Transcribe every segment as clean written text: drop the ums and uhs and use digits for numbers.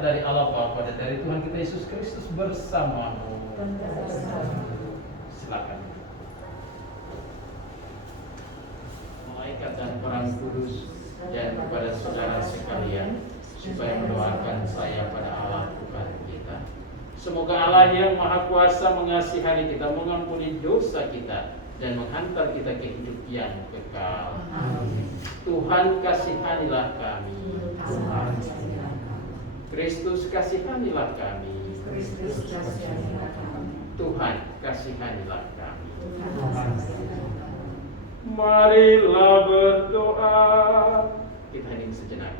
dari Allah Bapa dan dari Tuhan kita Yesus Kristus bersamamu. Silakan. Malaikat dan orang kudus dan kepada saudara sekalian, supaya mendoakan saya pada Allah Tuhan kita. Semoga Allah yang Maha Kuasa mengasihani kita, mengampuni dosa kita, dan menghantar kita ke hidup yang kekal. Tuhan kasihanilah kami. Kristus kasihanilah kami. Tuhan kasihanilah kami. Marilah berdoa. Kita hening sejenak.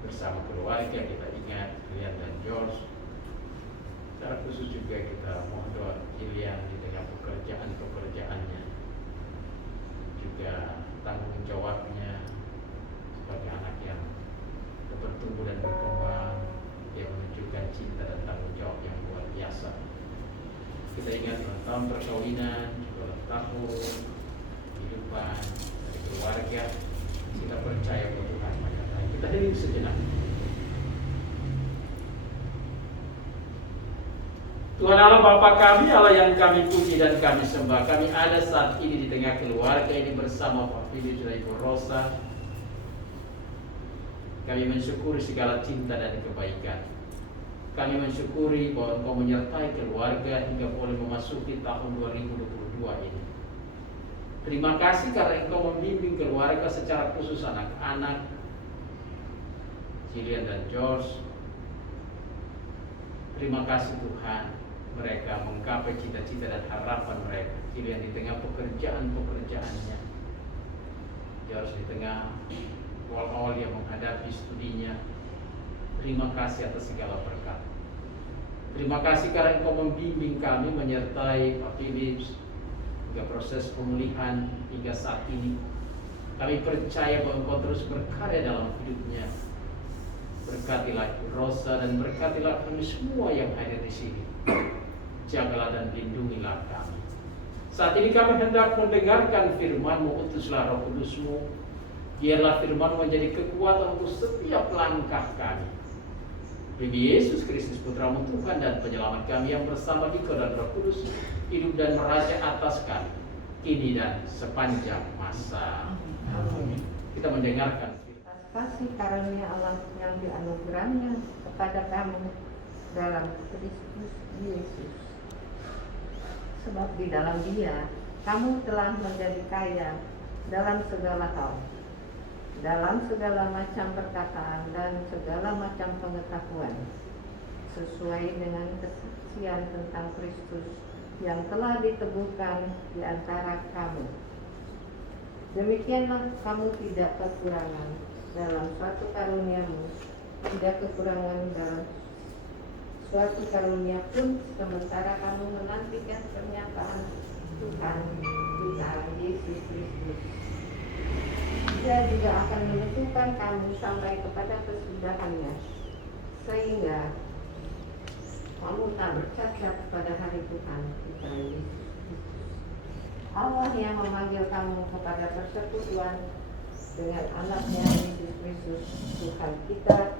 Bersama keluarga kita ingat Gillian dan George. Secara khusus juga kita mohon doa Gillian di tengah pekerjaannya, juga tanggung jawabnya sebagai anak yang bertumbuh dan berkembang, yang menunjukkan cinta dan tanggung jawab yang luar biasa. Kita ingat tahun perkawinan, juga tahun kehidupan dari keluarga. Kita percaya bahwa Tuhan menyertai. Kita hening sejenak. Tuhan Allah Bapa kami, Allah yang kami puji dan kami sembah. Kami ada saat ini di tengah keluarga ini bersama Pak Philip dan Ibu Rosa. Kami mensyukuri segala cinta dan kebaikan. Kami mensyukuri bahwa Engkau menyertai keluarga hingga boleh memasuki tahun 2022 ini. Terima kasih karena Engkau membimbing keluarga secara khusus anak-anak Gillian dan George. Terima kasih Tuhan, mereka menggapai cita-cita dan harapan mereka. Gillian di tengah pekerjaannya, George di tengah awal-awal yang menghadapi studinya. Terima kasih atas segala berkat. Terima kasih karena Engkau membimbing kami, menyertai Pak Philips hingga proses pemulihan hingga saat ini. Kami percaya bahwa Engkau terus berkarya dalam hidupnya. Berkatilah Rosa dan berkatilah kami semua yang hadir di sini. Jagalah dan lindungilah kami. Saat ini kami hendak mendengarkan firman-Mu. Utuslah Roh Kudus-Mu. Biarlah firman menjadi kekuatan untuk setiap langkah kami. Demi Yesus Kristus Putra-Mu Tuhan dan Penyelamat kami yang bersama Dikau dan Roh Kudus hidup dan meraja atas kami kini dan sepanjang masa. Amin. Kita mendengarkan kasih karunia Allah yang dianugerahnya kepada kamu dalam Kristus Yesus. Sebab di dalam Dia kamu telah menjadi kaya dalam segala hal, dalam segala macam perkataan dan segala macam pengetahuan, sesuai dengan kesaksian tentang Kristus yang telah diteguhkan di antara kamu. Demikianlah kamu tidak kekurangan dalam suatu karunia-Mu, tidak kekurangan dalam suatu karunia pun, sementara kamu menantikan pernyataan Tuhan kita Yesus Kristus. Dia juga akan menentukan kamu sampai kepada kesudahannya, sehingga kamu tak bercacat pada hari Tuhan kita Yesus. Allah yang memanggil kamu kepada persekutuan dengan anaknya Yesus Kristus Tuhan kita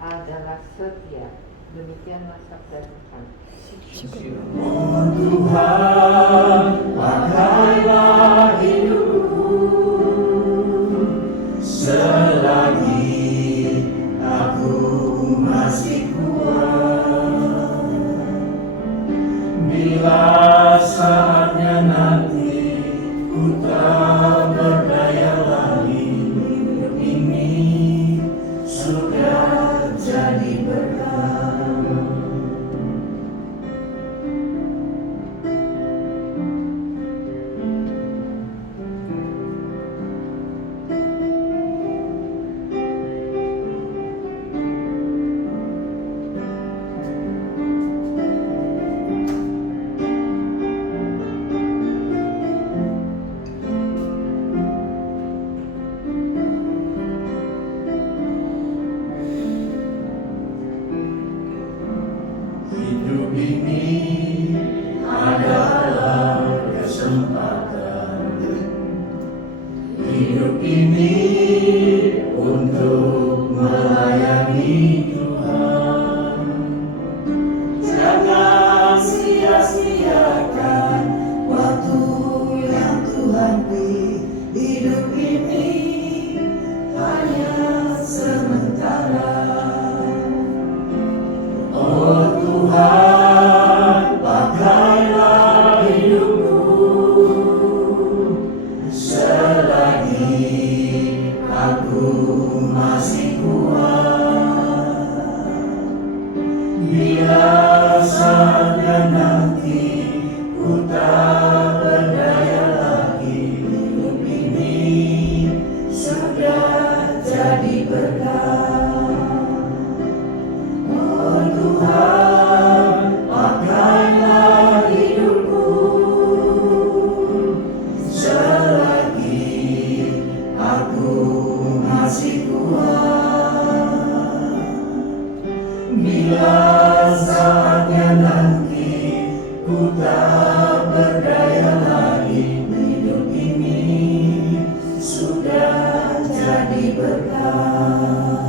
adalah setia. Demikianlah sabda Tuhan. Oh Tuhan, pakailah hidupku selagi aku masih kuat. Bila saatnya nanti ku tak berdaya lagi, ini sudah jadi berkat. Bila saatnya nanti ku tak berdaya lagi, hidup ini sudah jadi berkah.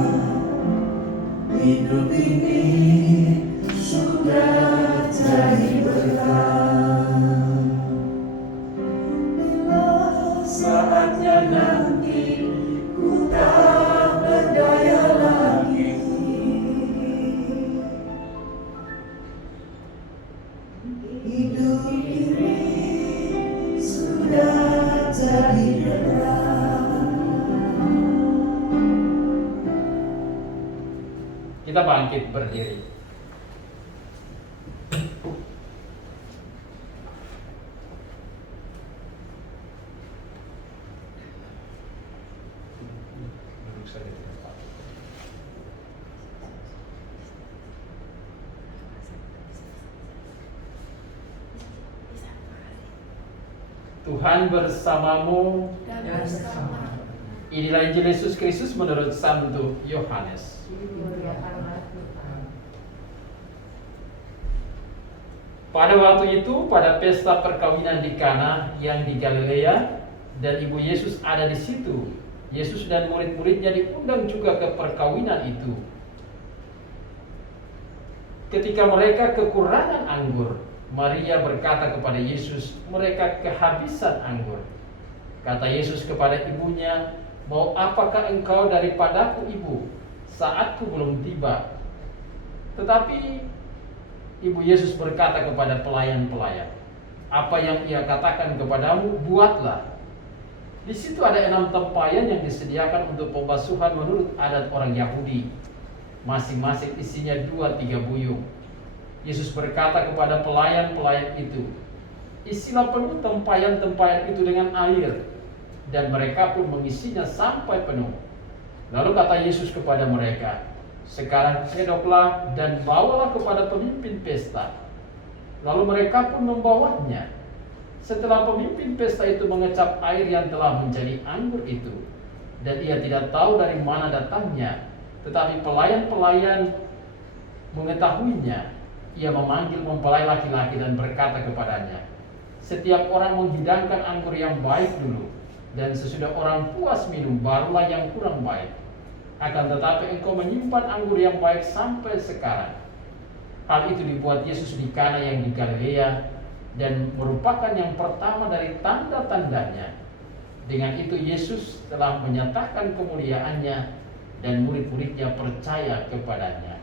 Hidup ini sudah jadi berkah. Bila saatnya nanti ku tak berdaya lagi, hidup ini sudah jadi berkah. Kita bangkit berdiri. Duduk saja di tempat. Tuhan bersamamu. Dan bersama Inilah Injil Yesus Kristus menurut Santo Yohanes. Dimuliakanlah Tuhan. Pada waktu itu, pada pesta perkawinan di Kana yang di Galilea, dan ibu Yesus ada di situ. Yesus dan murid-muridnya diundang juga ke perkawinan itu. Ketika mereka kekurangan anggur, Maria berkata kepada Yesus, mereka kehabisan anggur. Kata Yesus kepada ibunya, mau apakah engkau daripadaku, ibu? Saatku belum tiba. Tetapi ibu Yesus berkata kepada pelayan-pelayan, apa yang ia katakan kepadamu, buatlah. Di situ ada 6 tempayan yang disediakan untuk pembasuhan menurut adat orang Yahudi. Masing-masing isinya 2-3 buyung. Yesus berkata kepada pelayan-pelayan itu, isilah penuh tempayan-tempayan itu dengan air. Dan mereka pun mengisinya sampai penuh. Lalu kata Yesus kepada mereka, sekarang cedoklah dan bawalah kepada pemimpin pesta. Lalu mereka pun membawanya. Setelah pemimpin pesta itu mengecap air yang telah menjadi anggur itu, dan ia tidak tahu dari mana datangnya, tetapi pelayan-pelayan mengetahuinya, ia memanggil mempelai laki-laki dan berkata kepadanya, setiap orang menghidangkan anggur yang baik dulu, dan sesudah orang puas minum barulah yang kurang baik. Akan tetapi engkau menyimpan anggur yang baik sampai sekarang. Hal itu dibuat Yesus di Kana yang di Galilea, dan merupakan yang pertama dari tanda-tandanya. Dengan itu Yesus telah menyatakan kemuliaannya, dan murid-muridnya percaya kepadanya.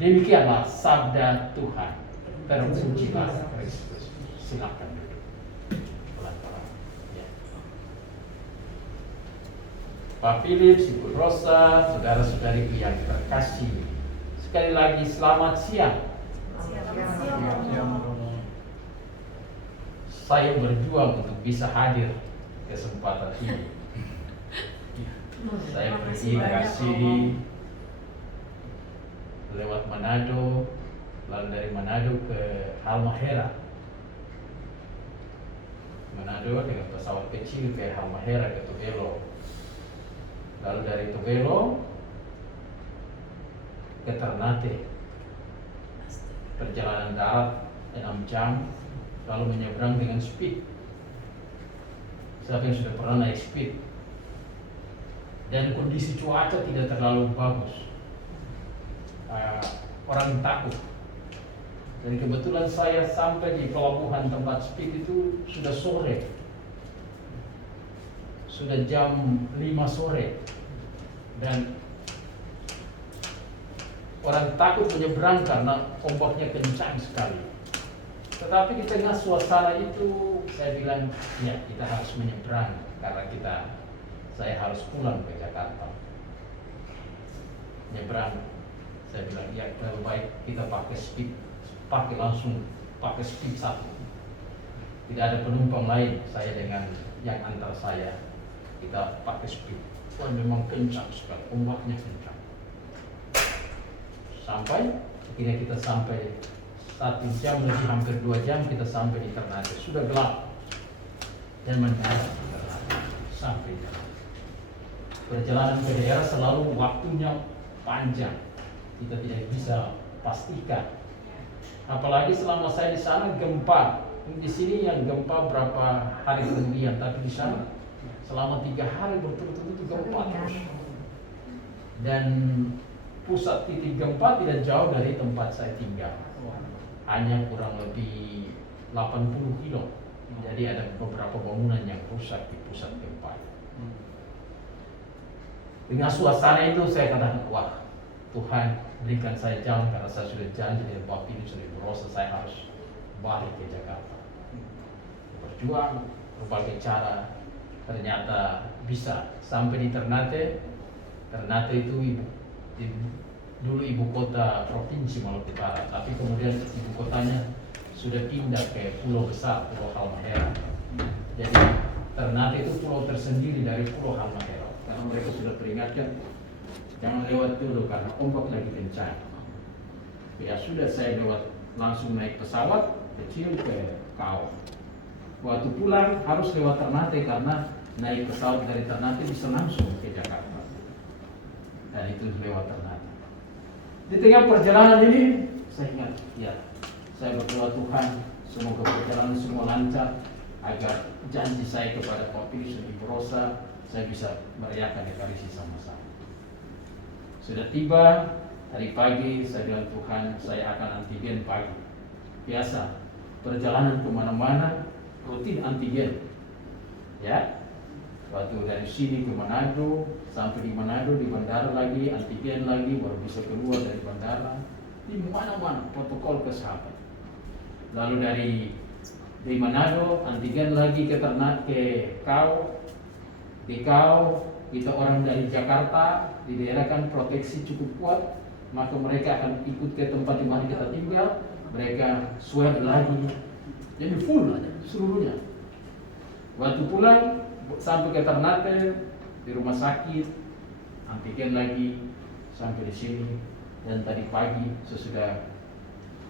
Demikianlah sabda Tuhan. Terpujilah Kristus. Silakan duduk. Pelan-pelan. Ya. Pak Philip, Ibu Rosa, saudara-saudariku yang terkasih, sekali lagi selamat siang. Saya berjuang untuk bisa hadir kesempatan ini. Saya pergi ke sini lewat Manado, lalu dari Manado ke Halmahera. Manado dengan pesawat kecil ke Halmahera ke Tubelo. Lalu dari Tubelo ke Ternate. Perjalanan darat 6 jam, lalu menyeberang dengan speed. Siapa yang sudah pernah naik speed? Dan kondisi cuaca tidak terlalu bagus. Orang takut. Dan kebetulan saya sampai di pelabuhan tempat speed itu sudah sore. Sudah jam 5 sore. Dan orang takut menyeberang karena ombaknya kencang sekali. Tetapi di tengah suasana itu saya bilang, ya kita harus menyeberang karena saya harus pulang ke Jakarta. Nyebrang, saya bilang ya lebih baik kita pakai speed, pakai speed 1. Tidak ada penumpang lain, saya dengan yang antar saya, kita pakai speed. Wah memang kencang sekali, ombaknya kencang. Sampai akhirnya kita sampai 1 jam lebih, hampir 2 jam kita sampai di Ternate. Sudah gelap dan mendarat di Ternate sampai. Perjalanan ke daerah selalu waktunya panjang, kita tidak bisa pastikan. Apalagi selama saya di sana gempa, di sini yang gempa berapa hari kemudian, tapi di sana selama 3 hari berturut-turut itu gempa terus. Dan pusat titik gempa tidak jauh dari tempat saya tinggal, hanya kurang lebih 80 kilo. Jadi ada beberapa bangunan yang rusak di pusat gempa. Dengan suasana itu saya katakan, wah Tuhan berikan saya jalan, karena saya sudah janji dengan Bapak ini sudah berusaha, saya harus balik ke Jakarta. Berjuang berbagai cara, ternyata bisa sampai di Ternate. Ternate itu dulu ibu kota provinsi Maluku Utara, tapi kemudian ibu kotanya sudah pindah ke pulau besar, Pulau Halmahera. Jadi Ternate itu pulau tersendiri dari Pulau Halmahera, karena mereka sudah peringatkan jangan lewat dulu karena ombak lagi kencang. Ya sudah, saya lewat, langsung naik pesawat kecil ke Kau. Waktu pulang harus lewat Ternate karena naik pesawat dari Ternate bisa langsung ke Jakarta. Dan itu lewat Ternate. Di tengah perjalanan ini saya ingat, ya saya berdoa Tuhan semoga perjalanan semua lancar, agar janji saya kepada Pak Pius dan Ibu Rosa saya bisa merayakan Ekaristi sama-sama. Sudah tiba hari pagi, saya bilang Tuhan saya akan antigen pagi. Biasa perjalanan kemana-mana rutin antigen, ya. Waktu dari sini ke Manado, sampai di Manado di bandara lagi antigen lagi, baru bisa keluar dari bandara. Di mana-mana protokol kesehatan. Lalu dari Manado antigen lagi ke Ternate, ke Kau. Di Kau kita orang dari Jakarta, di daerah kan proteksi cukup kuat, maka mereka akan ikut ke tempat di mana kita tinggal, mereka swab lagi, jadi full aja seluruhnya. Waktu pulang sampai ke Ternate, di rumah sakit antigen lagi sampai di sini. Dan tadi pagi sesudah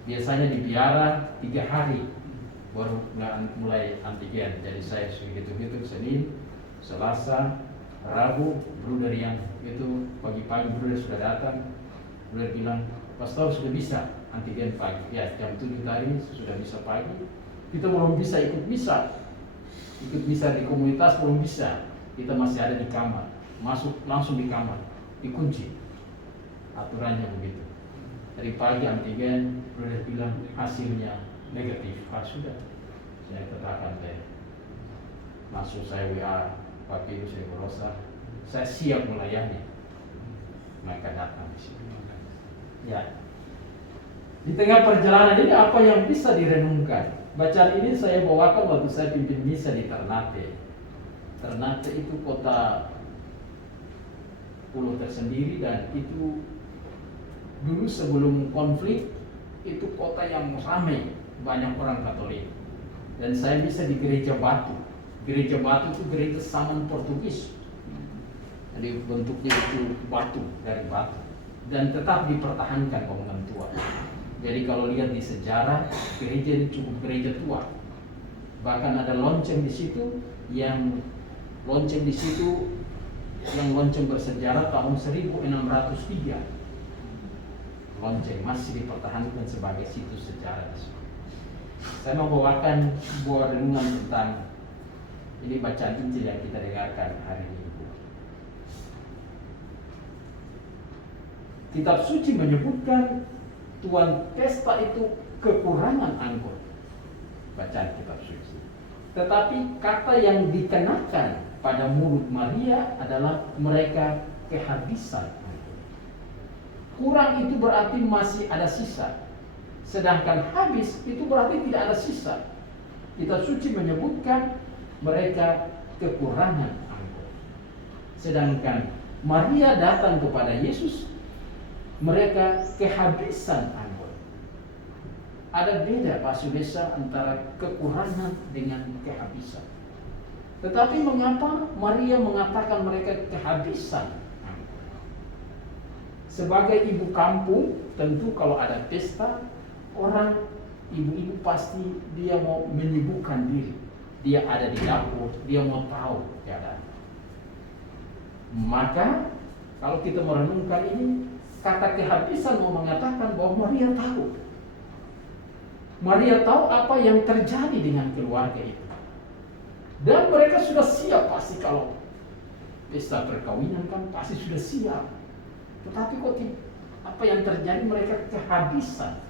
biasanya di Biara 3 hari baru mulai antigen. Jadi saya hitung-hitung Senin, Selasa, Rabu, bruder yang itu pagi-pagi bruder sudah datang. Bruder bilang, Pastor sudah bisa antigen pagi. Ya, jam 7 tadi sudah bisa pagi. Kita belum bisa ikut misa. Ikut misa di komunitas belum bisa. Kita masih ada di kamar. Masuk langsung di kamar, dikunci. Aturannya begitu. Dari pagi antigen, bruder bilang hasilnya negatif. Sudah. Saya katakan deh. Langsung saya WA Pak Pius Ibu Rosa, saya siap melayani. Mereka datang di sini. Ya. Di tengah perjalanan ini apa yang bisa direnungkan? Bacaan ini saya bawakan waktu saya pimpin misa di Ternate. Ternate itu kota pulau tersendiri, dan itu dulu sebelum konflik itu kota yang ramai, banyak orang Katolik. Dan saya bisa di gereja batu. Gereja batu itu gereja zaman Portugis. Jadi bentuknya itu batu, dari batu. Dan tetap dipertahankan bangunan tua. Jadi kalau lihat di sejarah, gereja ini cukup gereja tua. Bahkan ada lonceng di situ yang lonceng bersejarah tahun 1603. Lonceng masih dipertahankan sebagai situs sejarah. Saya membawakan sebuah renungan tentang ini bacaan Injil yang kita dengarkan hari ini. Kitab suci menyebutkan Tuan pesta itu kekurangan anggur. Bacaan kitab suci. Tetapi kata yang dikenakan pada mulut Maria adalah mereka kehabisan anggur. Kurang itu berarti masih ada sisa. Sedangkan habis itu berarti tidak ada sisa. Kitab suci menyebutkan mereka kekurangan anggur. Sedangkan Maria datang kepada Yesus, mereka kehabisan anggur. Ada beda Pak Sudesa antara kekurangan dengan kehabisan. Tetapi mengapa Maria mengatakan mereka kehabisan anggur? Sebagai ibu kampung, tentu kalau ada pesta, orang ibu-ibu pasti dia mau menyibukkan diri. Dia ada di dapur, dia mau tahu keadaan. Maka kalau kita merenungkan ini, kata kehabisan mau mengatakan bahwa Maria tahu. Maria tahu apa yang terjadi dengan keluarga itu. Dan mereka sudah siap pasti kalau pesta perkawinan kan pasti sudah siap. Tetapi kok apa yang terjadi mereka kehabisan.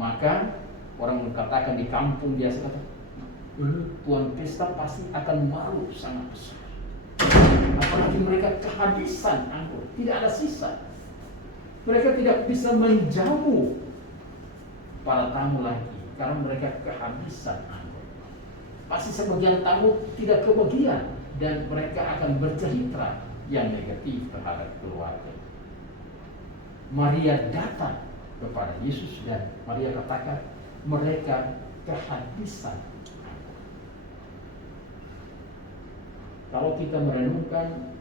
Maka orang mengatakan di kampung biasa kata, ini tuan pesta pasti akan malu sangat besar. Apalagi mereka kehabisan anggur, tidak ada sisa. Mereka tidak bisa menjamu para tamu lagi karena mereka kehabisan anggur. Pasti sebagian tamu tidak kebagian dan mereka akan bercerita yang negatif terhadap keluarga. Maria datang kepada Yesus dan Maria katakan mereka kehabisan. Kalau kita merenungkan,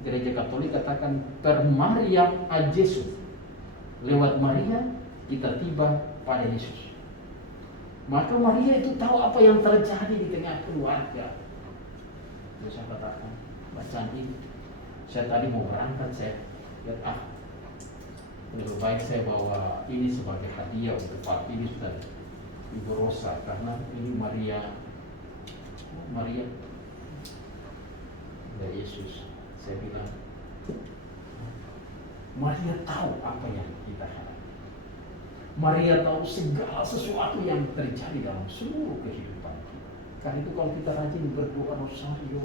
Gereja Katolik katakan per Mariam ad Yesus. Lewat Maria kita tiba pada Yesus. Maka Maria itu tahu apa yang terjadi di tengah keluarga. Terus saya katakan bacaan ini. Saya tadi mau berangkat, saya lihat lebih baik saya bawa ini sebagai hadiah untuk Pak Idris dan Ibu Rosa karena ini Maria dari Yesus. Saya bilang Maria tahu apa yang kita hadapi. Maria tahu segala sesuatu yang terjadi dalam seluruh kehidupan kita. Karena itu kalau kita rajin berdoa rosario,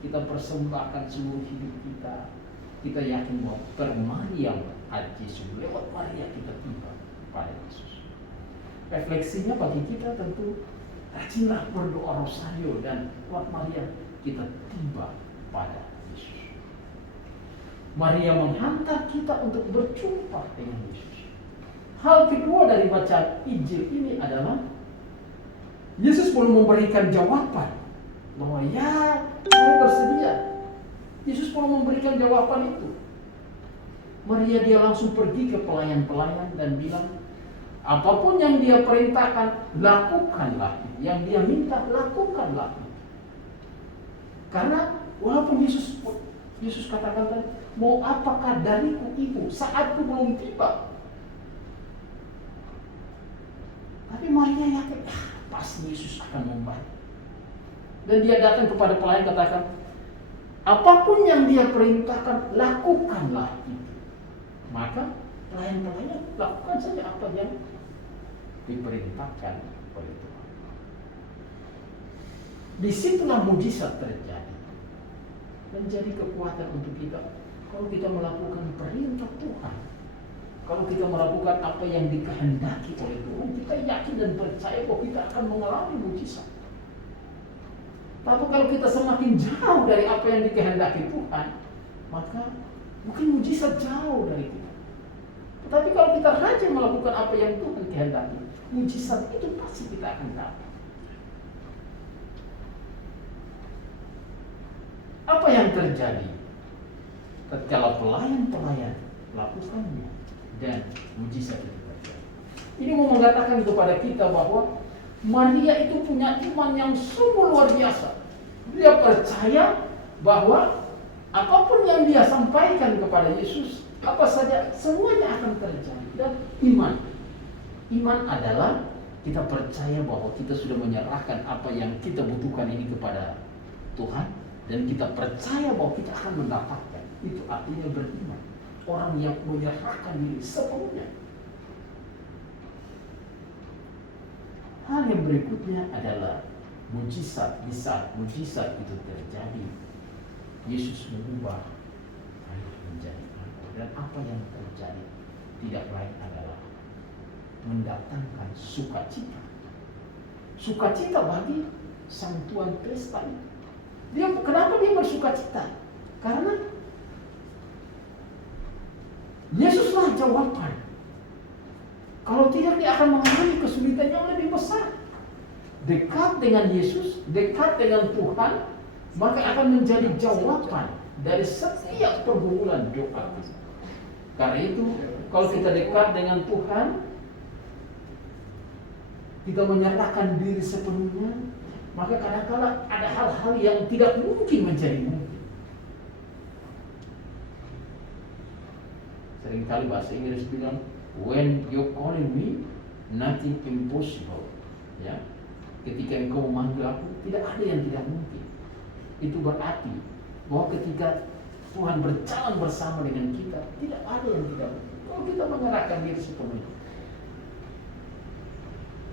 kita persembahkan seluruh hidup kita, kita yakin bahwa per Mariam ad Yesus, lewat Maria kita tiba pada Yesus. Refleksinya bagi kita tentu rajinlah berdoa rosario dan lewat Maria kita tiba pada Yesus. Maria menghantar kita untuk berjumpa dengan Yesus. Hal kedua dari bacaan Injil ini adalah Yesus belum memberikan jawaban bahwa ya saya bersedia. Yesus belum memberikan jawaban itu. Maria dia langsung pergi ke pelayan-pelayan dan bilang, apapun yang dia perintahkan, lakukanlah. Yang dia minta, lakukanlah. Karena walaupun Yesus katakan tadi, mau apakah dariku ibu, saatku belum tiba. Tapi Maria yakin, pasti Yesus akan membantu. Dan dia datang kepada pelayan katakan, apapun yang dia perintahkan, lakukanlah itu. Maka pelayan-pelayan lakukan saja apa yang diperintahkan oleh Tuhan. Disitulah mujizat terjadi. Menjadi kekuatan untuk kita. Kalau kita melakukan perintah Tuhan, kalau kita melakukan apa yang dikehendaki oleh Tuhan, kita yakin dan percaya bahwa kita akan mengalami mujizat. Tapi kalau kita semakin jauh dari apa yang dikehendaki Tuhan, maka mungkin mujizat jauh dari kita. Tetapi kalau kita rajin melakukan apa yang Tuhan kehendaki, mujizat itu pasti kita akan dapat. Apa yang terjadi? Tatkala pelayan-pelayan lakukannya dan mujizat itu terjadi. Ini mau mengatakan kepada kita bahwa Maria itu punya iman yang sungguh luar biasa. Dia percaya bahwa apapun yang dia sampaikan kepada Yesus, apa saja, semuanya akan terjadi. Dan iman adalah kita percaya bahwa kita sudah menyerahkan apa yang kita butuhkan ini kepada Tuhan, dan kita percaya bahwa kita akan mendapatkan. Itu artinya beriman. Orang yang menyerahkan diri sepenuhnya. Hal yang berikutnya adalah mujizat. Di saat mujizat itu terjadi, Yesus mengubah air menjadi anggur. Dan apa yang terjadi tidak lain adalah mendatangkan sukacita. Sukacita bagi sang tuan pesta itu. Kenapa dia bersukacita? Karena Yesuslah jawaban. Kalau tidak, dia akan mengalami kesulitan yang lebih besar. Dekat dengan Yesus, dekat dengan Tuhan, maka akan menjadi jawaban dari setiap pergumulan doa. Karena itu, kalau kita dekat dengan Tuhan, kita menyerahkan diri sepenuhnya, maka kadang-kadang ada hal-hal yang tidak mungkin menjadi mungkin. Seringkali bahasa Inggris bilang, when you calling me, nothing impossible. Ya, ketika engkau memanggil aku, tidak ada yang tidak mungkin. Itu berarti bahwa ketika Tuhan berjalan bersama dengan kita, tidak ada yang tidak mungkin. Kalau kita menyerahkan diri sepenuhnya.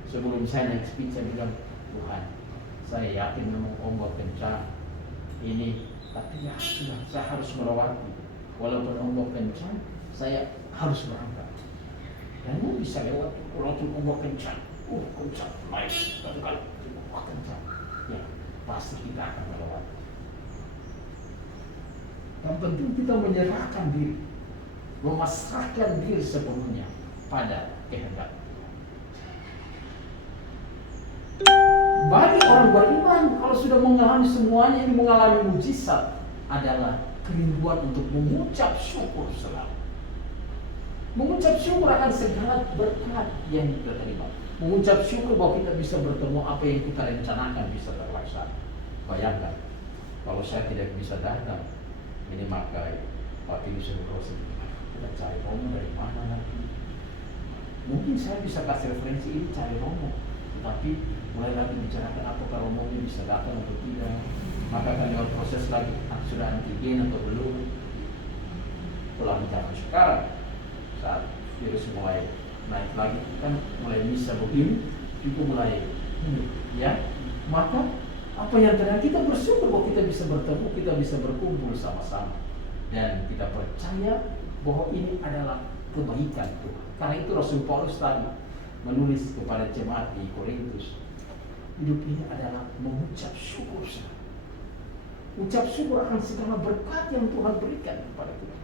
Sebelum saya naik speech, saya bilang, Tuhan, saya yakin memang ombak kencang ini, tapi ya sudah, saya harus melewati. Walaupun ombak kencang, saya harus berangkat. Dan mau bisa lewat walaupun ombak kencang, kencang, naik, kali, kencang. Ya, pasti kita akan melewati. Yang penting kita menyerahkan diri, memasrahkan diri sepenuhnya pada kehendak. Bagi orang beriman, kalau sudah mengalami semuanya ini, mengalami mujizat, adalah kerinduan untuk mengucap syukur selalu. Mengucap syukur akan segala berkat yang kita terima. Mengucap syukur bahwa kita bisa bertemu apa yang kita rencanakan bisa terlaksana. Bayangkan, kalau saya tidak bisa datang, ini maka Pak Pilus berproses, kita cari Romo dari mana lagi? Mungkin saya bisa kasih referensi ini, cari Romo, tetapi mulai lagi bicarakan apakah Romo ini bisa datang atau tidak. Maka akan lewat proses lagi, sudah antigen atau belum. Pulang zaman sekarang, saat virus mulai naik lagi, kan mulai bisa begini, juga mulai ya. Maka apa yang terjadi, kita bersyukur bahwa kita bisa bertemu, kita bisa berkumpul sama-sama, dan kita percaya bahwa ini adalah kebaikan Tuhan. Karena itu Rasul Paulus tadi menulis kepada jemaat di Korintus, hidup ini adalah mengucap syukur. Ucap syukur akan segala berkat yang Tuhan berikan kepada kita.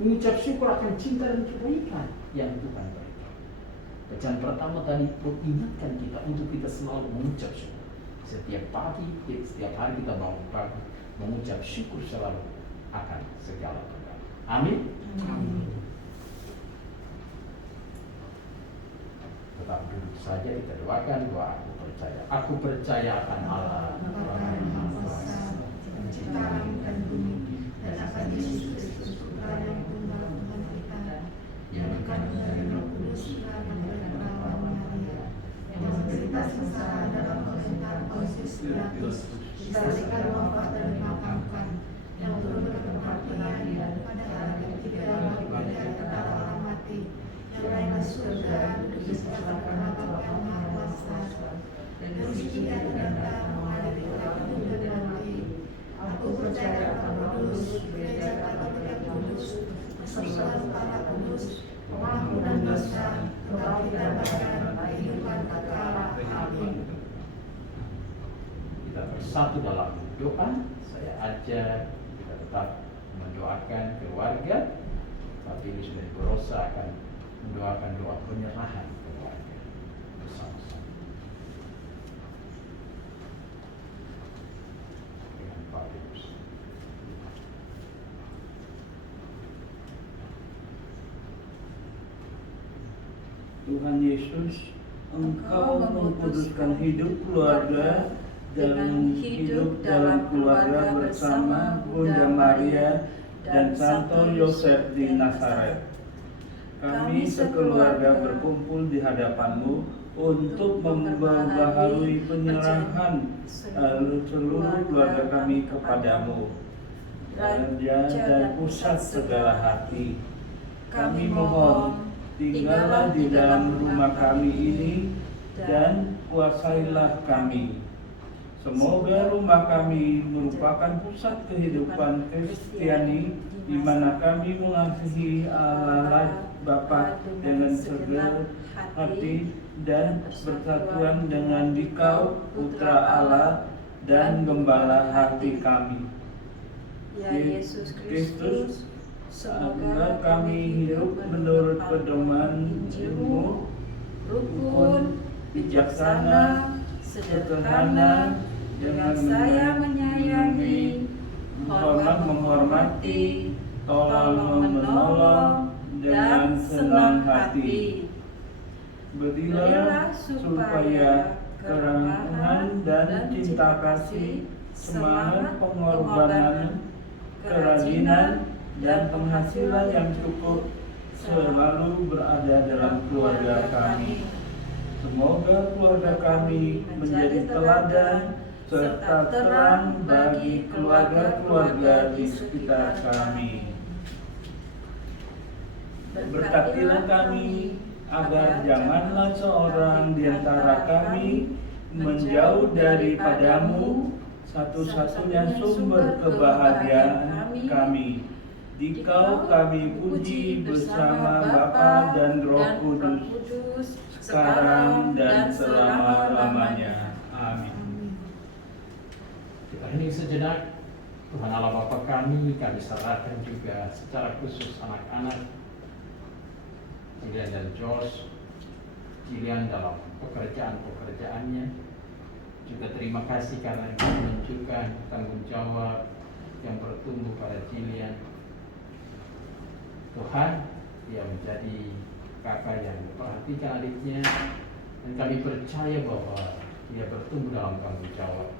Mengucap syukur akan cinta dan kebaikan yang Tuhan berikan. Bacaan pertama tadi mengingatkan kita untuk kita selalu mengucap syukur. Setiap pagi, setiap hari kita bangun pagi, mengucap syukur selalu akan segala berkat. Amin. Amin. Tetap duduk saja, kita doakan doa aku percaya. Aku percaya akan Allah, Pencipta langit dan bumi, dan akan Yesus Kristus Putra yang tunggal Tuhan kita, yang dikandung dari Roh Kudus, lahir dari perawan Maria, yang menderita sengsara dalam pemerintahan Pontius Pilatus, disalikan, wafat dan dimakamkan, yang turun ke tempat pengadilan pada hari ketiga bangkit dari antara orang mati, yang naik ke surga, duduk di sebelah kanan Bapa yang Maha Kuasa, dan bersedia datang menghadapi orang hidup dan mati. Aku percaya akan kudus, gereja Katolik yang kudus, persekutuan para kudus, pengampunan dosa, kebangkitan badan, kehidupan kekal. Amin. Kita bersatu dalam doa. Saya ajak kita tetap mendoakan keluarga. Tapi ini sudah berosa akan mendoakan doa penyerahan keluarga bersama-sama. Dengan Pak Pilus. Tuhan Yesus, Engkau mengkuduskan hidup keluarga dan hidup dalam keluarga bersama Bunda Maria dan Santo Yosef di Nazaret. Kami sekeluarga berkumpul di hadapan-Mu untuk memperbaharui penyerahan seluruh keluarga kami kepadamu, Raja dan pusat segala hati. Kami mohon, tinggallah di dalam rumah kami ini dan kuasailah kami. Semoga rumah kami merupakan pusat kehidupan Kristiani, di mana kami mengasihi Allah Bapa dengan segala hati dan bersatuan dengan Dikau Putra Allah dan Gembala hati kami. Ya Yesus Kristus, semoga kami hidup menurut pedoman Injil-Mu, rukun, bijaksana, sederhana, dengan saya menyayangi, menghormati, tolong-menolong, dan senang hati. Berilah supaya keramahan dan cinta kasih, semangat pengorbanan, kerajinan, dan penghasilan yang cukup selalu berada dalam keluarga kami. Semoga keluarga kami menjadi teladan serta terang bagi keluarga-keluarga di sekitar kami. Berkatilah kami agar janganlah seorang di antara kami menjauh daripadamu, satu-satunya sumber kebahagiaan kami. Dikau kami puji bersama Bapa dan Roh Kudus, sekarang dan selama-lamanya. Amin. Kita hening sejenak. Tuhan Allah Bapa kami serahkan juga secara khusus anak-anak Jilian dan George, Jilian dalam pekerjaan-pekerjaannya. Juga terima kasih karena Engkau menunjukkan tanggung jawab yang bertumbuh pada Jilian. Tuhan, dia menjadi kakak yang memperhatikan adiknya, dan kami percaya bahwa dia bertumbuh dalam tanggung jawab.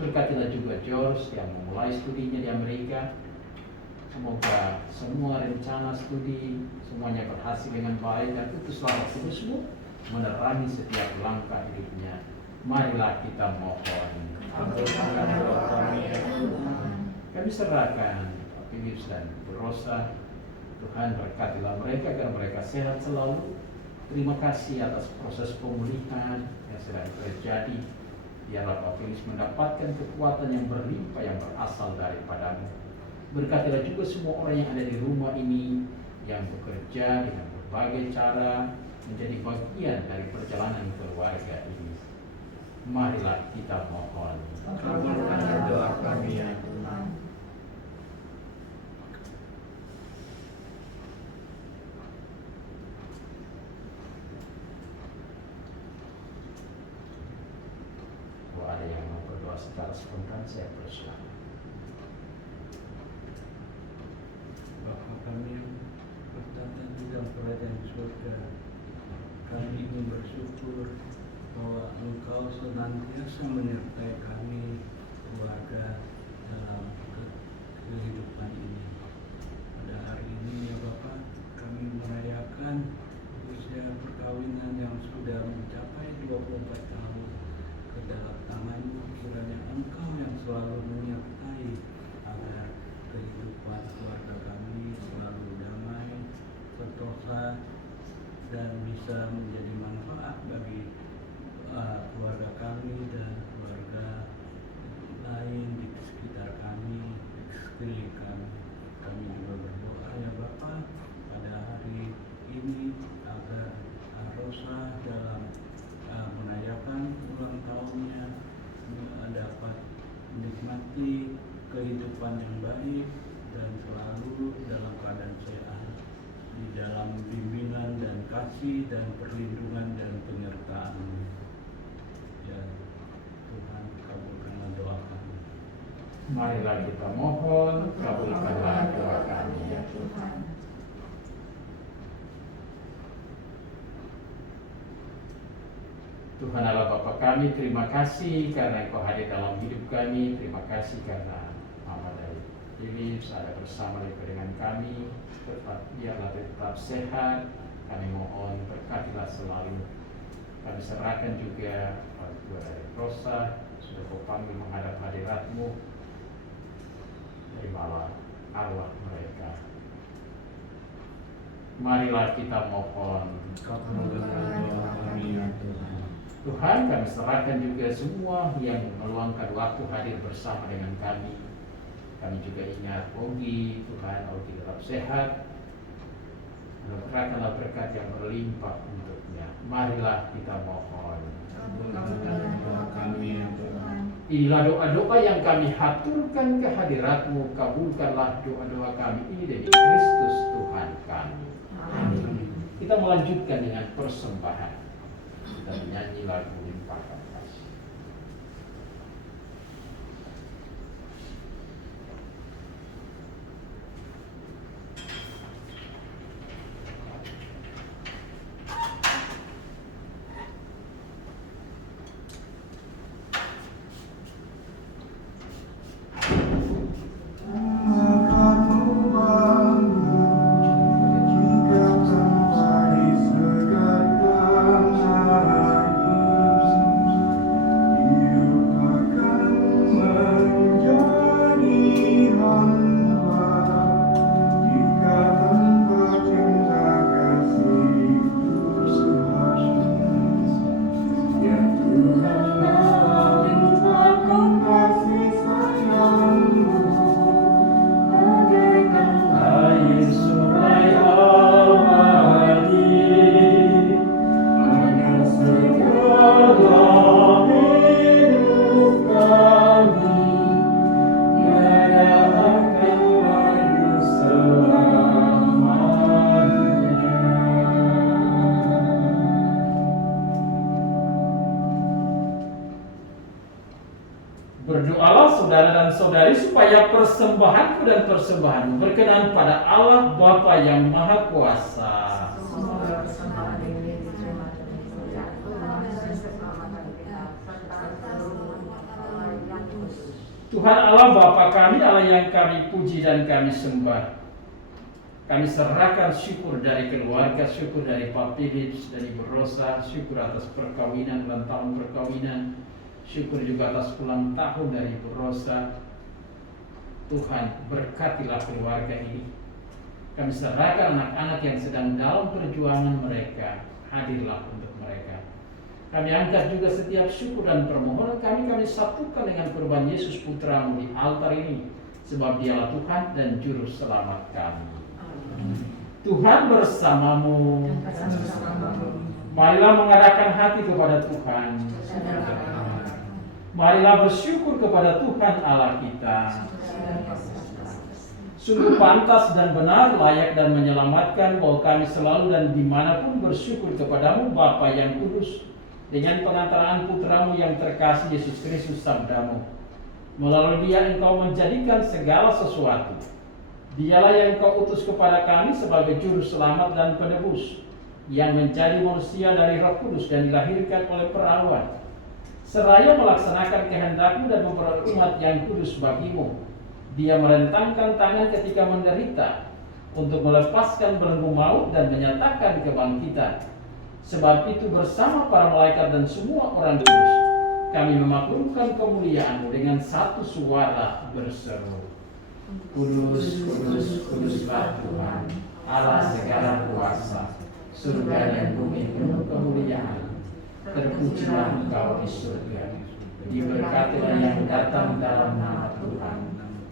Berkatilah juga George yang memulai studinya di Amerika. Semoga semua rencana studi semuanya berhasil dengan baik, dan utuslah Roh Kudus-Mu menerangi setiap langkah hidupnya. Marilah kita mohon. Kami serahkan Pak Philips dan Bu Rosa. Tuhan berkatilah mereka agar mereka sehat selalu. Terima kasih atas proses pemulihan yang sedang terjadi. Biarlah Pak Philips mendapatkan kekuatan yang berlimpah yang berasal daripada-Mu. Berkatilah juga semua orang yang ada di rumah ini yang bekerja dengan berbagai cara menjadi bagian dari perjalanan keluarga ini. Marilah kita mohon. Kabulkanlah doa kami ya Tuhan. Kalau ada yang mau berdoa secara spontan, saya persilakan. Bapa kami yang bertata di dalam kerajaan surga, kami ingin bersyukur bahwa Engkau senantiasa menyertai kami, keluarga, dalam kehidupan ini. Pada hari ini ya Bapa, kami merayakan usia perkawinan yang sudah mencapai 24 tahun. Ke dalam tangan-Mu kiranya Engkau yang selalu menyertai agar kehidupan keluarga kami selalu damai, sentosa, dan bisa menjadi manfaat bagi keluarga kami dan keluarga lain di sekitar kami, di sekeliling kami. Kami juga berdoa ya Bapa pada hari ini agar Rosa dalam merayakan ulang tahunnya dapat menikmati kehidupan yang baik dan selalu dalam keadaan sehat, di dalam bimbingan dan kasih dan perlindungan dan penyertaan-Mu. Ya Tuhan, kabulkanlah doa kami. Marilah kita mohon, kabulkanlah doa kami ya Tuhan. Tuhan Allah Bapa kami, terima kasih karena Engkau hadir dalam hidup kami. Terima kasih karena Mama dari Philips ada bersama dengan kami. Biarlah tetap sehat. Kami mohon berkatilah selalu. Kami serahkan juga Dua dari Rosa, sudah Kau panggil menghadap hadirat-Mu. Terimalah arwah mereka. Marilah kita mohon. Kabulkanlah doa kami ya Tuhan. Tuhan, kami serahkan juga semua yang meluangkan waktu hadir bersama dengan kami. Kami juga ingat Ogi, Tuhan, Ogi tetap sehat. Berikanlah berkat yang berlimpah untuknya. Marilah kita mohon. Kabulkanlah doa kami ya Tuhan. Inilah doa-doa yang kami haturkan ke hadirat-Mu. Kabulkanlah doa-doa kami ini demi Kristus Tuhan kami. Amin. Kita melanjutkan dengan persembahan. Kita menyanyi lagu Limpahkan Kasih. Akan ku bangga jika saudara dan saudari supaya persembahanku dan persembahanmu berkenan pada Allah Bapa yang Maha Kuasa. Semoga persembahan ini diterima dari surga Tuhan dan keselamatan kita serta seluruh Allah yang kudus. Tuhan Allah Bapa kami, Allah yang kami puji dan kami sembah. Kami serahkan syukur dari keluarga, syukur dari Pak Philips, dari Bu Rosa, syukur atas perkawinan dan tahun perkawinan, syukur juga atas ulang tahun dari Bu Rosa. Tuhan, berkatilah keluarga ini. Kami serahkan anak-anak yang sedang dalam perjuangan mereka, hadirlah untuk mereka. Kami angkat juga setiap syukur dan permohonan kami satukan dengan korban Yesus Putramu di altar ini, sebab Dialah Tuhan dan Juru Selamat kami. Tuhan bersamamu. Marilah mengarahkan hati kepada Tuhan. Marilah bersyukur kepada Tuhan Allah kita. Sungguh pantas dan benar, layak dan menyelamatkan bahwa kami selalu dan dimanapun bersyukur kepadamu Bapa yang kudus, dengan pengantaraan Putramu yang terkasih Yesus Kristus sabdamu. Melalui Dia Engkau menjadikan segala sesuatu. Dialah yang Engkau utus kepada kami sebagai Juru Selamat dan Penebus, yang menjadi manusia dari Roh Kudus dan dilahirkan oleh perawan, seraya melaksanakan kehendak-Mu dan memperoleh umat yang kudus bagimu. Dia merentangkan tangan ketika menderita untuk melepaskan belenggu maut dan menyatakan kebangkitan. Sebab itu bersama para malaikat dan semua orang kudus, kami memaklumkan kemuliaan-Mu dengan satu suara berseru, Kudus, kudus, kuduslah Tuhan, Allah segala kuasa. Surga dan bumi penuh kemuliaan. Terpujilah Engkau di surga. Diberkatilah yang datang dalam nama Tuhan.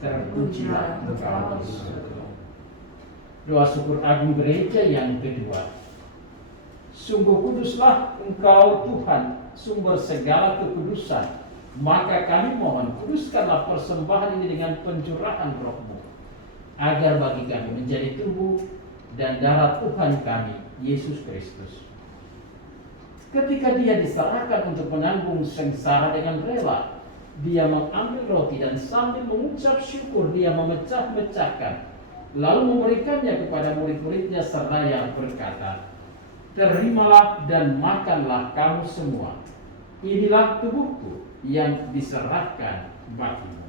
Terpujilah Engkau di surga. Doa syukur agung gereja yang kedua. Sungguh kuduslah Engkau Tuhan, sumber segala kekudusan. Maka kami mohon, kuduskanlah persembahan ini dengan pencurahan Roh-Mu, agar bagi kami menjadi tubuh dan darah Tuhan kami, Yesus Kristus. Ketika Dia diserahkan untuk menanggung sengsara dengan rela, Dia mengambil roti dan sambil mengucap syukur Dia memecah-mecahkan, lalu memberikannya kepada murid-muridnya seraya berkata, Terimalah dan makanlah kamu semua. Inilah tubuhku yang diserahkan bagimu.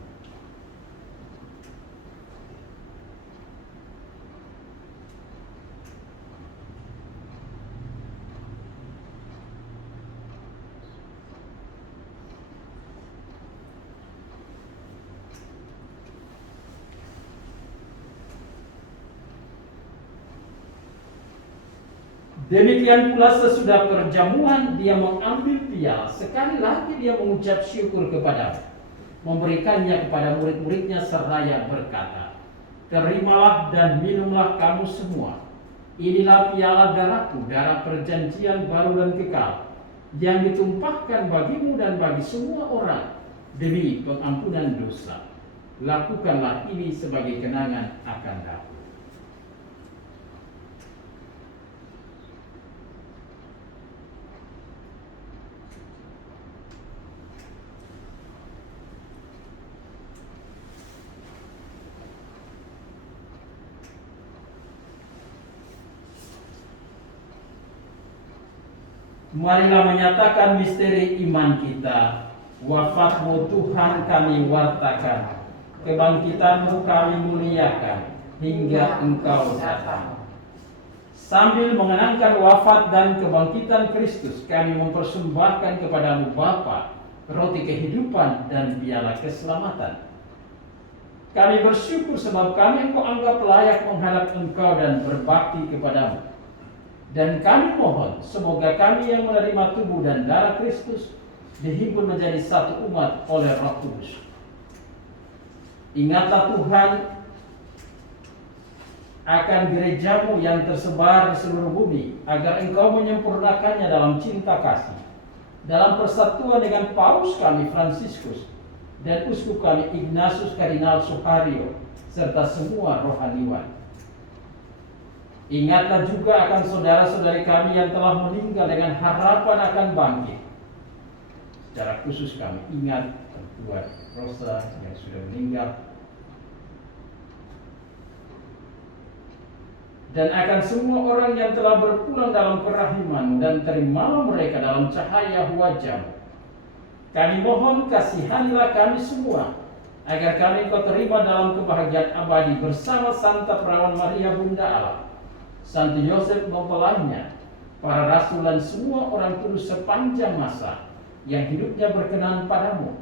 Demikian pula sesudah perjamuan Dia mengambil piala. Sekali lagi Dia mengucap syukur kepada-Mu, memberikannya kepada murid-muridnya seraya berkata, Terimalah dan minumlah kamu semua. Inilah piala darah-Ku, darah perjanjian baru dan kekal, yang ditumpahkan bagimu dan bagi semua orang demi pengampunan dosa. Lakukanlah ini sebagai kenangan akan aku. Marilah menyatakan misteri iman kita. Wafat-Mu Tuhan kami wartakan, kebangkitan-Mu kami muliakan, hingga Engkau datang. Sambil mengenangkan wafat dan kebangkitan Kristus, kami mempersembahkan kepada-Mu Bapa roti kehidupan dan piala keselamatan. Kami bersyukur sebab kami Engkau anggap layak menghadap Engkau dan berbakti kepada-Mu. Dan kami mohon, semoga kami yang menerima tubuh dan darah Kristus dihimpun menjadi satu umat oleh Roh Kudus. Ingatlah Tuhan akan gereja-Mu yang tersebar di seluruh bumi, agar Engkau menyempurnakannya dalam cinta kasih, dalam persatuan dengan Paus kami Fransiskus dan Uskup kami Ignatius Kardinal Suharyo, serta semua rohaniwan. Ingatlah juga akan saudara-saudari kami yang telah meninggal dengan harapan akan bangkit. Secara khusus kami ingat terkuat Rosa yang sudah meninggal, dan akan semua orang yang telah berpulang dalam kerahiman, dan terimalah mereka dalam cahaya wajah-Mu. Kami mohon kasihanilah kami semua, agar kami Kau terima dalam kebahagiaan abadi bersama Santa Perawan Maria Bunda Allah, Santo Yosef mempelainya, para rasul dan semua orang kudus sepanjang masa yang hidupnya berkenan padamu.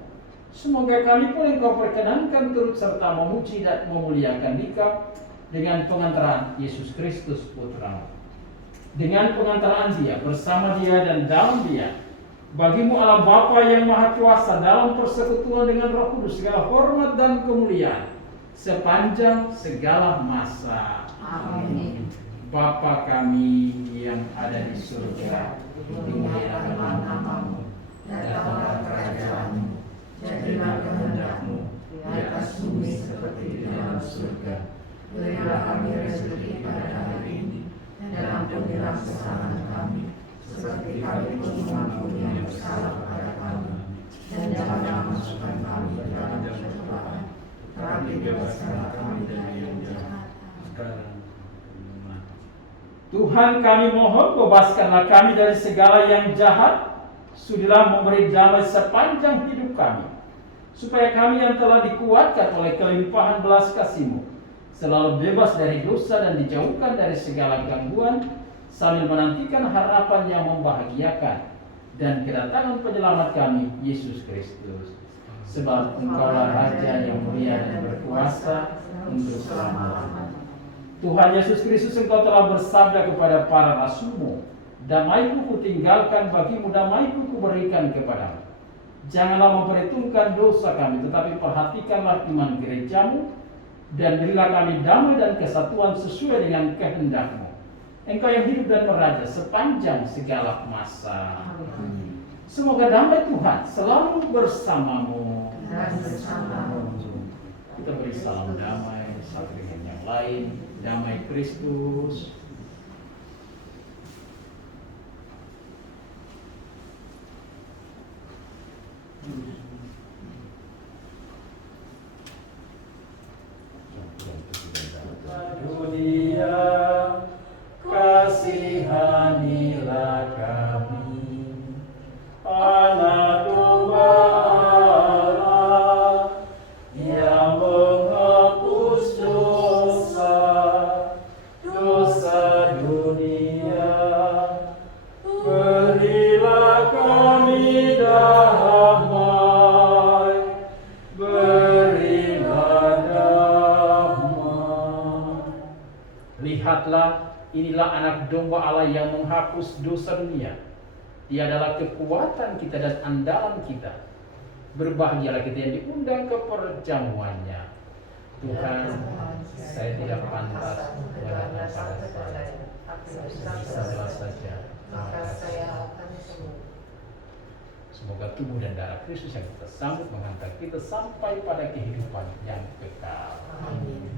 Semoga kami pun Engkau perkenankan turut serta memuji dan memuliakan Dikau dengan pengantaran Yesus Kristus Putra-Mu. Dengan pengantaran Dia, bersama Dia dan dalam Dia, bagi-Mu Allah Bapa yang Maha Kuasa dalam persekutuan dengan Roh Kudus, segala hormat dan kemuliaan sepanjang segala masa. Amin. Bapa kami yang ada di surga, dimuliakanlah nama-Mu, datanglah kerajaan-Mu, jadilah kehendak-Mu di atas bumi seperti di dalam surga. Berilah kami rezeki pada hari ini, dan ampunilah kesalahan kami, seperti kami pun mengampuni yang bersalah kepada kami. Dan janganlah masukkan kami ke dalam pencobaan, tetapi bebaskanlah kami dari yang jahat. Tuhan kami mohon, bebaskanlah kami dari segala yang jahat. Sudilah memberi damai sepanjang hidup kami, supaya kami yang telah dikuatkan oleh kelimpahan belas kasih-Mu selalu bebas dari dosa dan dijauhkan dari segala gangguan, sambil menantikan harapan yang membahagiakan dan kedatangan penyelamat kami, Yesus Kristus. Sebab Engkaulah Raja yang mulia dan berkuasa untuk selama-lamanya. Tuhan Yesus Kristus, Engkau telah bersabda kepada para rasul-Mu, damai-Ku kutinggalkan bagimu, damai-Ku kuberikan kepadamu. Janganlah memperhitungkan dosa kami, tetapi perhatikanlah iman gereja-Mu, dan berilah kami damai dan kesatuan sesuai dengan kehendak-Mu. Engkau yang hidup dan meraja sepanjang segala masa. Semoga damai Tuhan selalu bersama-Mu. Dan bersama-Mu. Kita beri salam damai satu dengan yang lain. Damai Kristus. Dunia, kasihanilah kami. Anak domba Allah yang menghapus dosa dunia. Berilah kami damai, berilah damai. Lihatlah, inilah anak domba Allah yang menghapus dosa dunia. Dia adalah kekuatan kita dan andalan kita. Berbahagialah kita yang diundang ke perjamuannya. Tuhan, saya tidak pantas berada pada saya. Bisa saja. Maka saya akan sembuh. Semoga tubuh dan darah Kristus yang kita sambut mengantar kita sampai pada kehidupan yang kekal. Amin.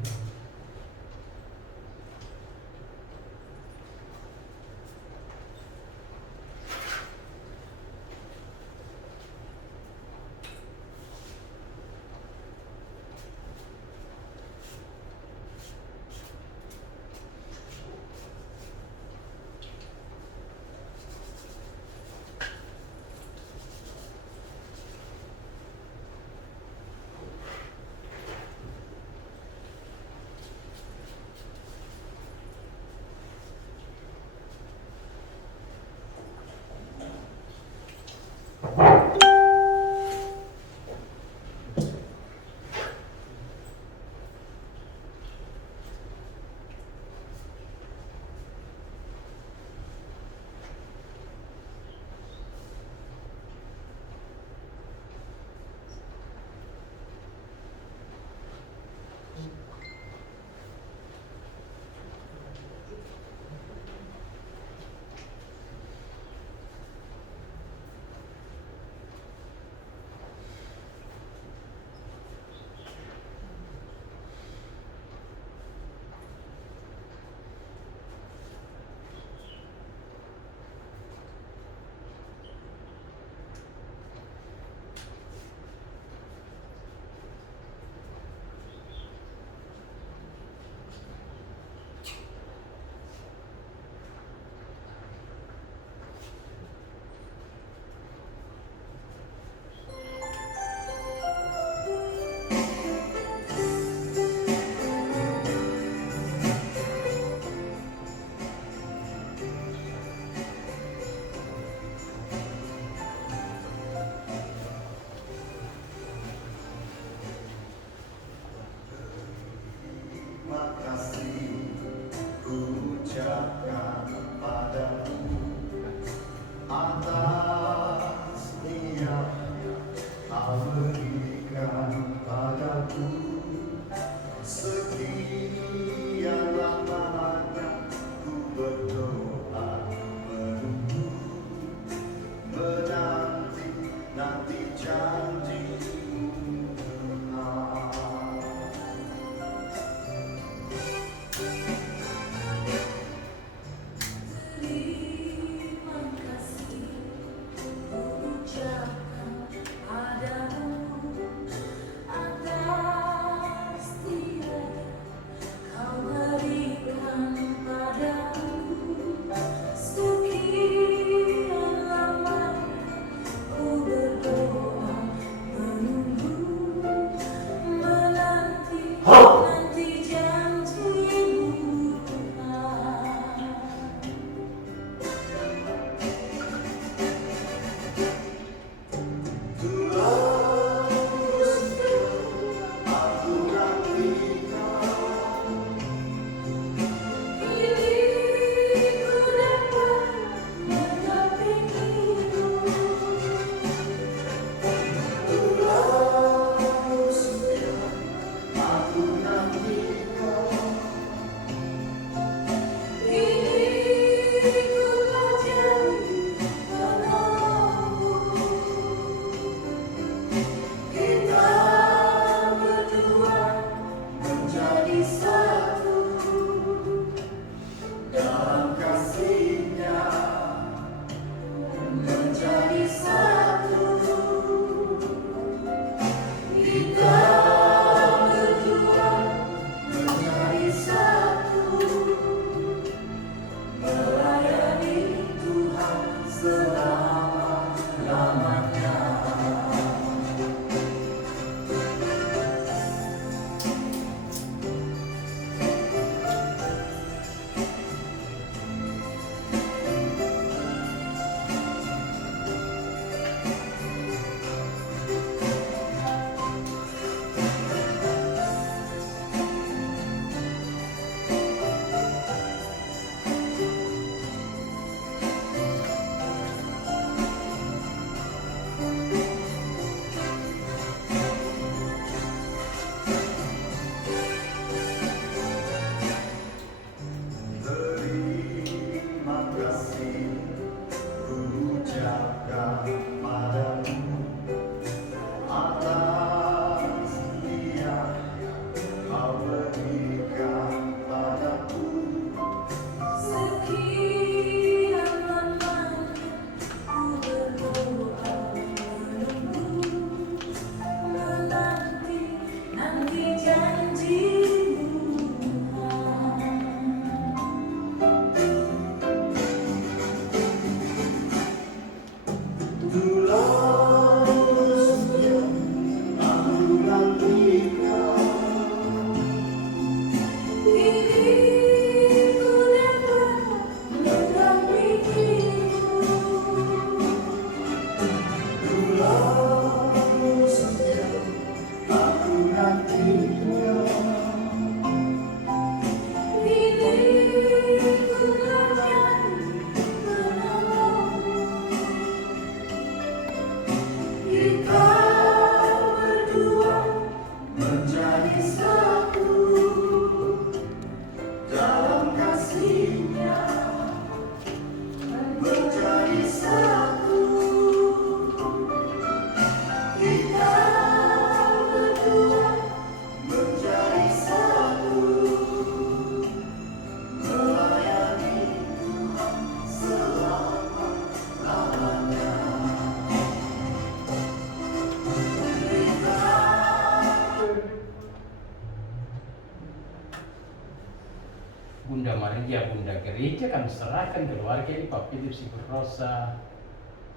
gereja kami serahkan keluarga ini, Pak Philips, Ibu Rosa,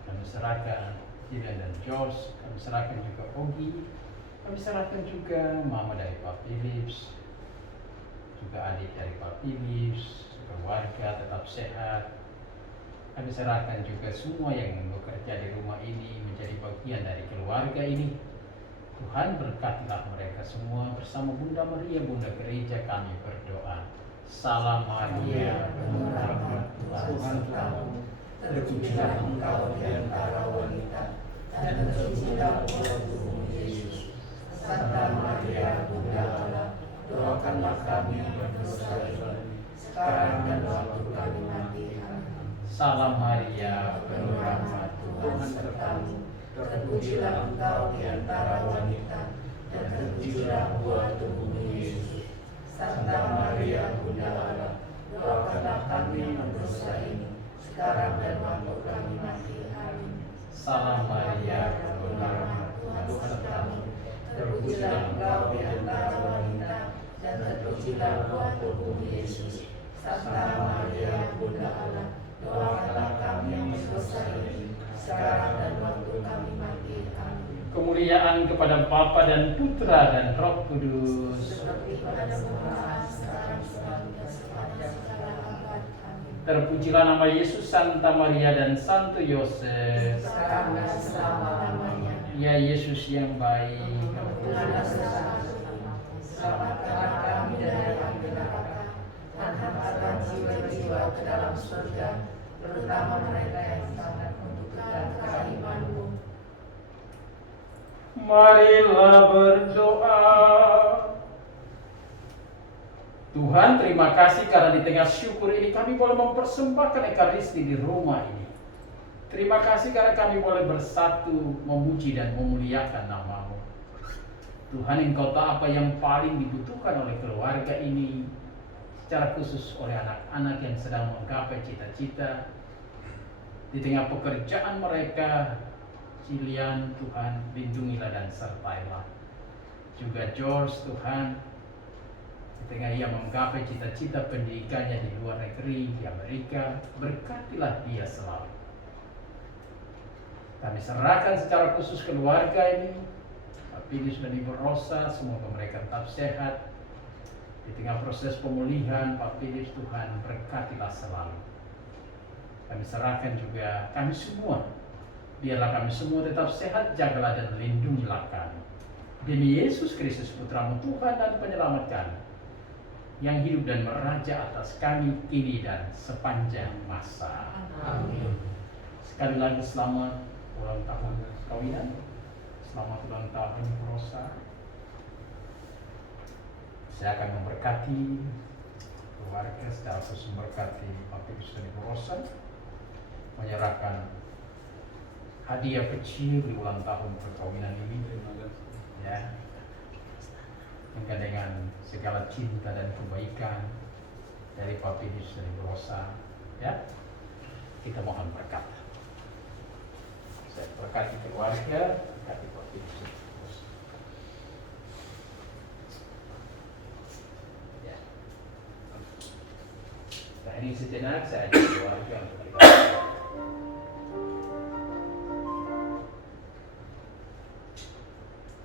kami serahkan Gillian dan George, kami serahkan juga Ogi, kami serahkan juga Mama dari Pak Philips, juga adik dari Pak Philips, keluarga tetap sehat. Kami serahkan juga semua yang bekerja di rumah ini menjadi bagian dari keluarga ini. Tuhan berkatilah mereka semua. Bersama Bunda Maria, Bunda Gereja, kami berdoa. Salam Maria, penuh rahmat Tuhan kamu, terpujilah engkau di antara wanita, dan terpujilah buah tubuhmu Yesus. Santa Maria, Bunda Allah, doakanlah kami yang berdosa ini, sekarang dan waktu kami mati. Amin. Salam Maria, penuh rahmat Tuhan sertamu, terpujilah engkau di antara wanita, dan terpujilah buah tubuhmu Yesus. Santa Maria, Bunda Allah, doakanlah kami yang berdosa ini, sekarang dan waktu kami mati. Amin. Salam Maria, penuh rahmat Tuhan sertamu, terpujilah engkau di antara wanita, dan terpujilah buah tubuhmu Yesus. Santa Maria, Bunda Allah, doakanlah kami yang berdosa ini, sekarang dan waktu kami mati. Amin. Kemuliaan kepada Bapa dan Putra dan Roh Kudus, seperti pada mula, sekarang, selalu, dan sepanjang segala abad. Amin. terpujilah nama Yesus, Santa Maria dan Santo Yosef. Sekarang dan selama-lamanya. Ya Yesus yang baik, Tuhan bersama selamatkanlah kami dari api neraka, dan hantarkan jiwa-jiwa ke dalam surga, terutama mereka yang sangat membutuhkan kerahiman-Mu. marilah berdoa. Tuhan, terima kasih karena di tengah syukur ini kami boleh mempersembahkan Ekaristi di rumah ini. Terima kasih karena kami boleh bersatu memuji dan memuliakan nama-Mu. Tuhan, Engkau tahu apa yang paling dibutuhkan oleh keluarga ini, secara khusus oleh anak-anak yang sedang menggapai cita-cita. Di tengah pekerjaan mereka, Gillian, Tuhan, lindungilah dan sertailah. Juga George, Tuhan, di tengah ia menggapai cita-cita pendidikannya di luar negeri, di Amerika, berkatilah dia selalu. Kami serahkan secara khusus keluarga ini, Pak Philips dan Ibu Rosa, semoga mereka tetap sehat. Di tengah proses pemulihan, Pak Philips, Tuhan, berkatilah selalu. Kami serahkan juga kami semua, biarlah kami semua tetap sehat, jagalah dan lindungilah kami. Demi Yesus Kristus, Putra-Mu, Tuhan dan Penyelamat kami, yang hidup dan meraja atas kami kini dan sepanjang masa. Amin. Sekali lagi selamat ulang tahun perkawinan, selamat ulang tahun Rosa. Saya akan memberkati keluarga secara khusus, memberkati Pak Philips dan Ibu Rosa, menyerahkan hadiah kecil di ulang tahun perkawinan ini, ya, dengan segala cinta dan kebaikan dari Pak Philips dan Ibu Rosa, ya, kita mohon berkat. Saya berkati keluarga, berkati Pak Philips dan Ibu Rosa. Ya. Nah, ini sejenak saya ajak keluarga untuk berkata.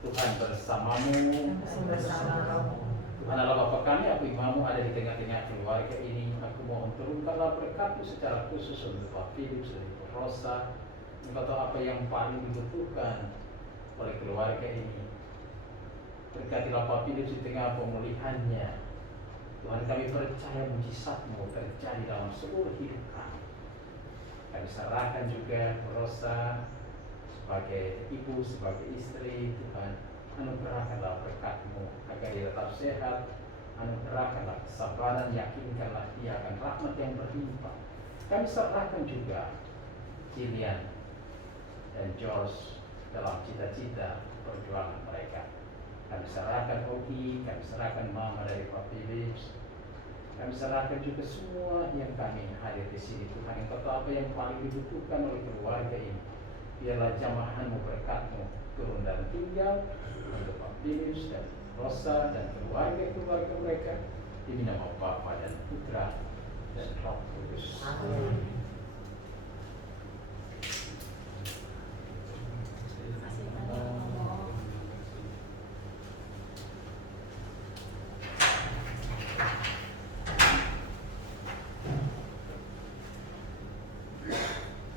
Tuhan bersamamu. Tuhan adalah Bapa kami, aku imamu ada di tengah-tengah keluarga ini. Aku mohon turunkanlah berkat-Mu secara khusus untuk Pak Philips dan Ibu Rosa. Engkau tahu apa yang paling dibutuhkan oleh keluarga ini. Berkatilah Pak Philips di tengah pemulihannya. Tuhan, kami percaya mujizat-Mu terjadi dalam seluruh hidup kami. Kami serahkan juga Rosa sebagai ibu, sebagai istri. Tuhan, anugerahkanlah berkat-Mu agar dia tetap sehat. Anugerahkanlah kesabaran, yakinkanlah dia akan rahmat yang berlimpah. Kami serahkan juga Gillian dan George dalam cita-cita perjuangan mereka. Kami serahkan Ogi, kami serahkan Mama dari Pak Philips. Kami serahkan juga semua yang kami hadir di sini. Tuhan, Engkau tahu apa yang paling dibutuhkan oleh keluarga ini. Biarlah jamahan-Mu, berkat-Mu turun dan tinggal untuk Pak Philips dan Rosa dan keluarga-keluarga mereka, di nama Bapa dan Putra dan Roh Kudus.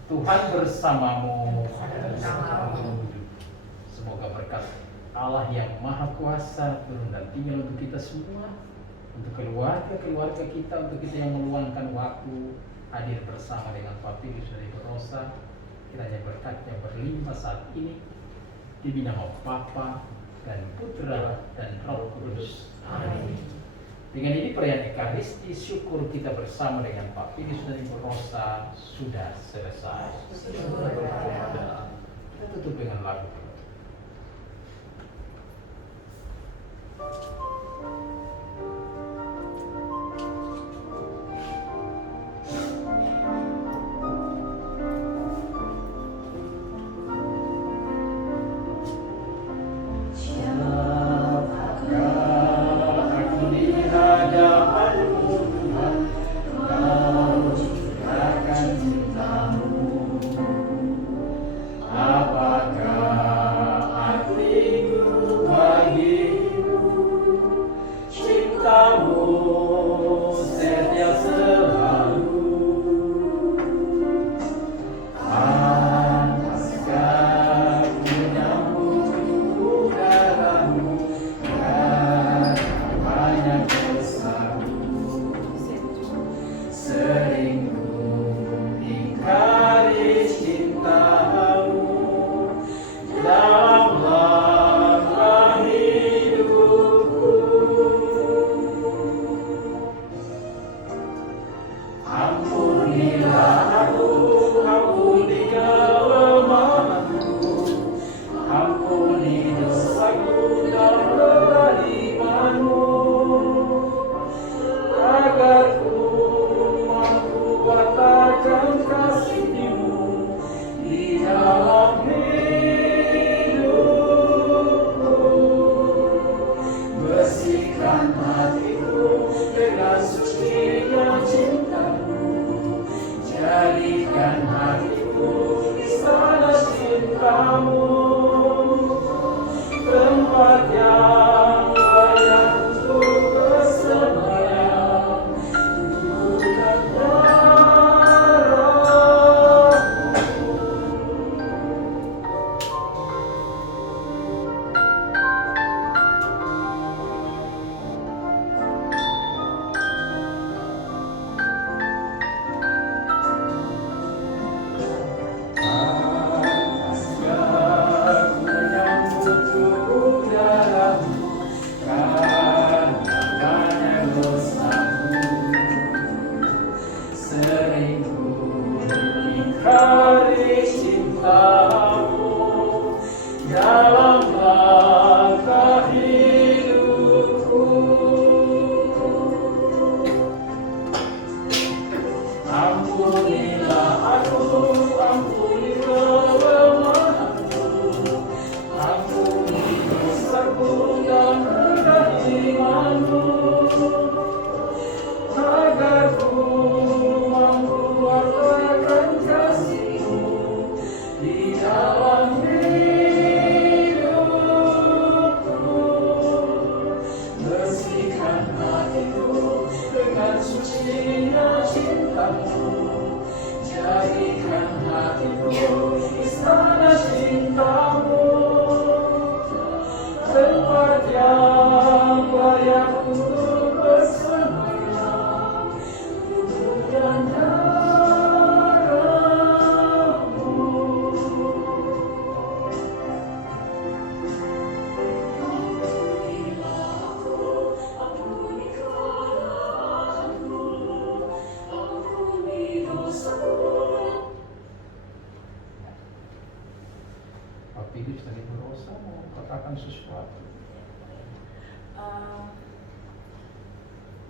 Tuhan bersamamu. Semoga berkat Allah yang Maha Kuasa turun dan tinggal untuk kita semua, untuk keluarga kita, untuk kita yang meluangkan waktu hadir bersama dengan Pak Pilus dari Rosa. Kiranya berkatnya berlimpah saat ini di nama Bapa dan Putra dan Roh Kudus. Amin. Dengan ini perayaan Ekaristi syukur kita bersama dengan Pak Pilus dari Rosa sudah selesai. Kita tutup dengan lagu.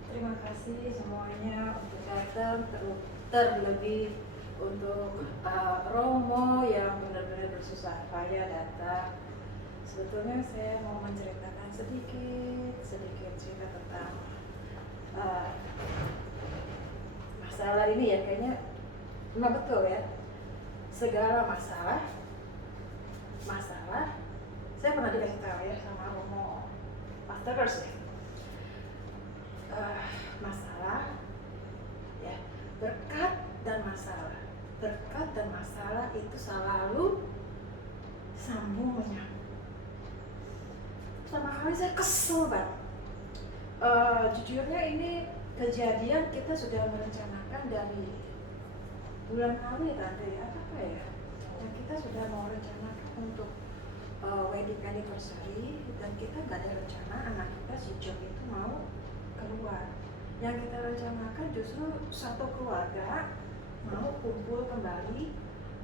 Terima kasih semuanya untuk datang, terlebih untuk Romo yang benar-benar bersusah payah datang. Sebetulnya saya mau menceritakan sedikit cerita tentang masalah ini ya kayaknya memang betul ya. Segala masalah, saya pernah dikasih tahu ya sama Romo Pastorers ya. Masalah, ya, berkat dan masalah itu selalu sambung menyambung. Pertama kali saya kesel banget. Jujurnya ini kejadian kita sudah merencanakan dari bulan lalu ya tante ya, apa ya? Dan kita sudah mau rencanakan untuk wedding anniversary dan kita nggak ada rencana anak kita si John itu mau keluar. Yang kita rencanakan justru satu keluarga mau kumpul kembali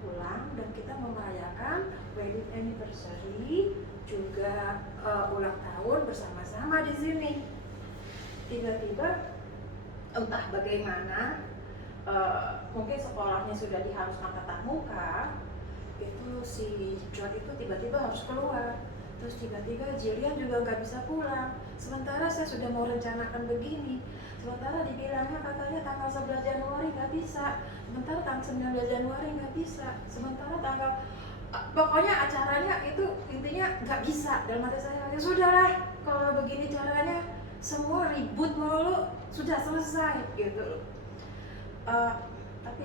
pulang dan kita mau merayakan wedding anniversary juga ulang tahun bersama-sama di sini. Tiba-tiba entah bagaimana mungkin sekolahnya sudah diharuskan tatap muka, itu si John itu tiba-tiba harus keluar. Terus tiba-tiba Jillian juga nggak bisa pulang. Sementara saya sudah mau rencanakan begini. Sementara dibilangnya katanya tanggal 11 Januari nggak bisa. Sementara tanggal 19 Januari nggak bisa. Sementara tanggal pokoknya acaranya itu intinya nggak bisa. Dalam hati saya ya sudahlah kalau begini caranya semua ribut mulu sudah selesai gitu. Tapi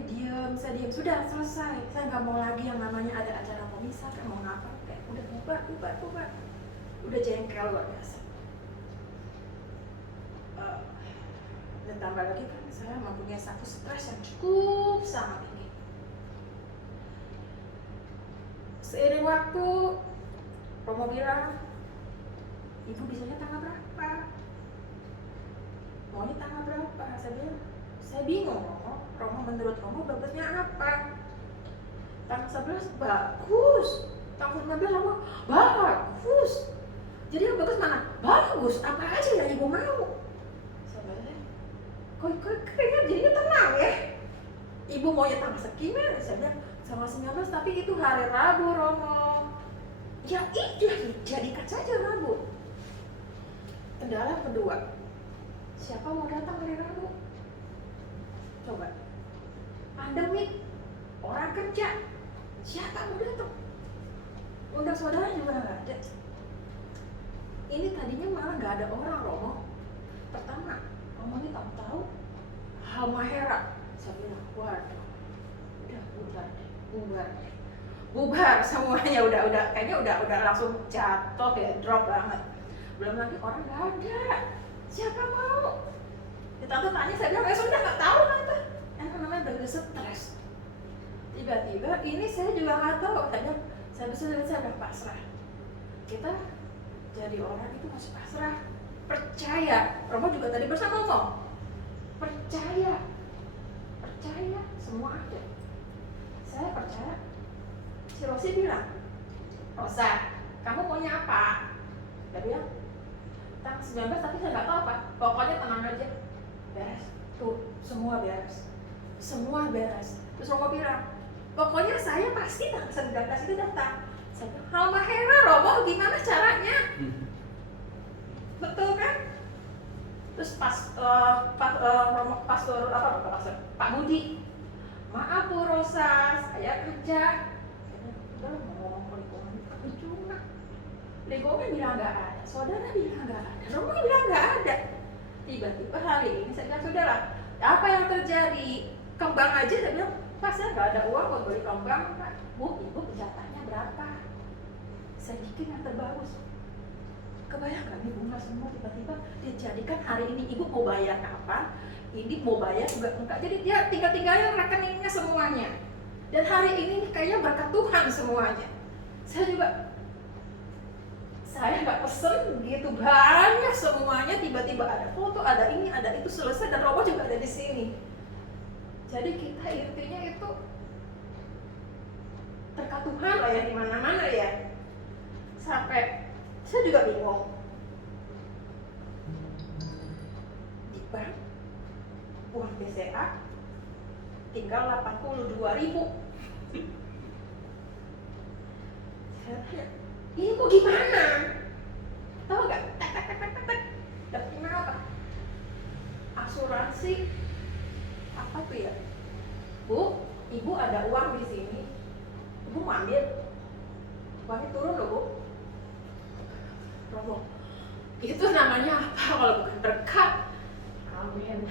saya diam sudah selesai. Saya nggak mau lagi yang namanya ada acara pemisah kan mau ngapa kayak udah bubar. Udah jengkel luar biasa. Dan tambah lagi kan saya mempunyai satu stres yang cukup sangat tinggi. Seiring waktu, Romo bilang, ibu bisanya tanggal berapa? Maunya tanggal berapa? Saya bilang, saya bingung Romo menurut Romo bagusnya apa? Tanggal 11 bagus, tanggal 19 Romo bagus. Jadi yang bagus mana? Bagus, apa aja yang ibu mau? Kok kayaknya jadinya tenang ya. Ibu maunya tanggal sekian, saya bilang tanggal 19 tapi itu hari Rabu Romo. Ya itu jadikan saja Rabu. Kendala kedua, siapa mau datang hari Rabu? Coba, pandemik, orang kerja, siapa mau datang? Undang saudara juga nggak ada. Ini tadinya malah nggak ada orang Romo. Pertama, Romo ini tahu Halmahera. Saya bilang, waduh, udah bubar semuanya udah kayaknya udah langsung jatuh ya, drop banget. Belum lagi orang nggak ada, siapa mau? Tante tanya, saya bilang, sudah nggak tahu tante. Yang namanya begitu stres. Tiba-tiba ini saya juga nggak tahu. Saya udah pasrah. Kita jadi orang itu masih pasrah. Percaya, Romo juga tadi bersama ngomong. Percaya semua ada. Saya percaya. Si Rosi bilang, Rosa, kamu maunya apa? Dia bilang, tanggal 19 tapi saya nggak tahu apa. Pokoknya tenang aja, beres. Tuh, semua beres. Terus Romo bilang, pokoknya saya pasti tanggal 19 itu datang. Saya bilang, Halmahera Romo, gimana caranya? Betul kan? Terus pastor Pak Budi, maaf Bu Rosa, saya kerja. Udah mau lingkungan cuma lingkungan bilang nggak ada, saudara bilang nggak ada, Romo bilang nggak ada. Tiba-tiba hari ini saya bilang sudahlah, apa yang terjadi? Kembang aja, saya bilang, Pak saya nggak ada uang buat beli kembang, Pak. Bu, ibu jatahnya berapa? Sedikit yang terbagus. Kebayang gak nih bunga semua tiba-tiba dijadikan hari ini ibu mau bayar kapan, ini mau bayar juga enggak, jadi dia tinggal-tinggalin rekeningnya semuanya. Dan hari ini kayaknya berkat Tuhan semuanya. Saya nggak pesen begitu banyak semuanya, tiba-tiba ada foto, ada ini, ada itu, selesai dan Romo juga ada di sini. Jadi kita intinya itu berkat Tuhan lah ya, di mana-mana ya. Sampai saya juga bingung. Di bank, uang BCA tinggal 82.000. Saya tanya, ini mau gimana? Tahu nggak? Dapetnya apa? Asuransi Apa tuh ya? Bu, ibu ada uang di sini. Ibu mau ambil? Uangnya turun loh, Bu. Romo, itu namanya apa kalau bukan berkat? Amin.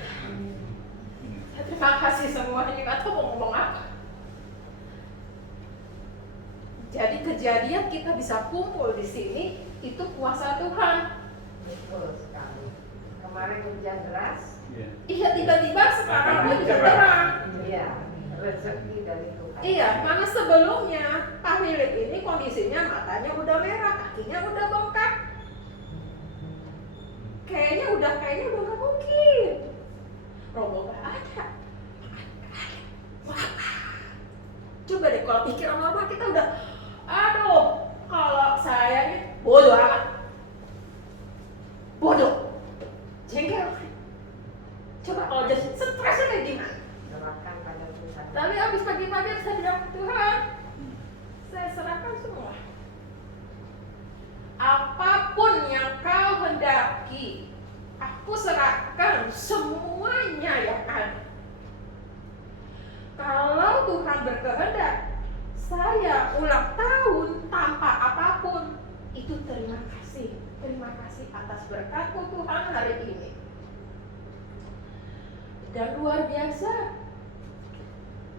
Ya, terima kasih semuanya, nggak tahu mau ngomong apa. Jadi kejadian kita bisa kumpul di sini itu kuasa Tuhan. Betul sekali. Kemarin hujan deras. Iya, tiba-tiba sekarang dia juga terang. Iya, rezeki dari Tuhan. Iya, mana sebelumnya Pak Philip ini kondisinya matanya udah merah, kakinya udah bengkak. Kayaknya udah nggak mungkin. Romo nggak ada. Wah, coba deh kalau pikiran normal kita udah, aduh, kalau saya ini bodoh amat, bodoh, jengkel. Coba kalau jadi stresnya kayak gimana? Serahkan pada Tuhan. Tapi abis pagi-pagi saya bilang, Tuhan, saya serahkan semua. Apapun yang kau hendaki, aku serahkan semuanya yang ada. Kalau Tuhan berkehendak, saya ulang tahun tanpa apapun, itu terima kasih. Terima kasih atas berkat-Mu Tuhan hari ini. Dan luar biasa,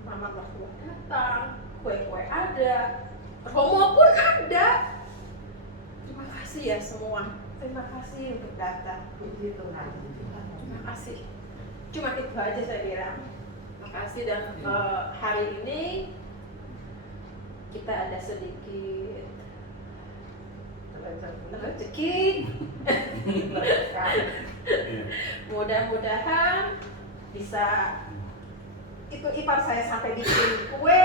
mama mertua datang, kue-kue ada, Romo pun ada. Terima kasih ya semua. Terima kasih untuk datang. Puji Tuhan. Terima kasih. Cuma itu aja saya bilang. Terima kasih dan hari ini kita ada sedikit rezeki. Mudah-mudahan bisa itu ipar saya sampai bikin kue,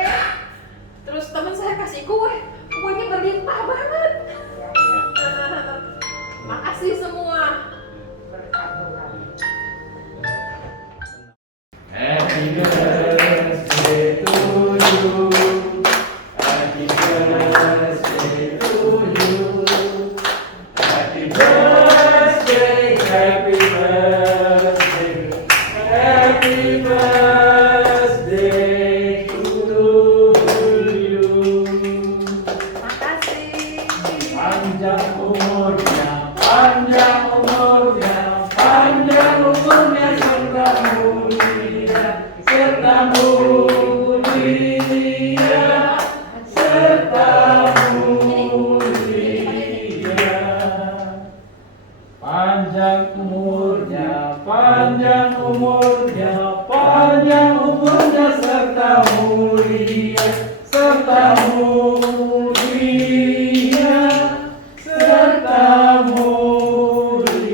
terus teman saya kasih kuenya berlimpah banget. Makasih semua. Berkat Tuhan. Happy birthday to you. Happy birthday to you. Happy birthday, happy birthday, happy birthday to you. Makasih. Panjang umurnya, panjang umurnya, panjang umurnya serta mulia, serta mulia, serta mulia. Panjang umurnya, panjang umurnya, panjang umurnya serta mulia, serta mulia, serta mulia.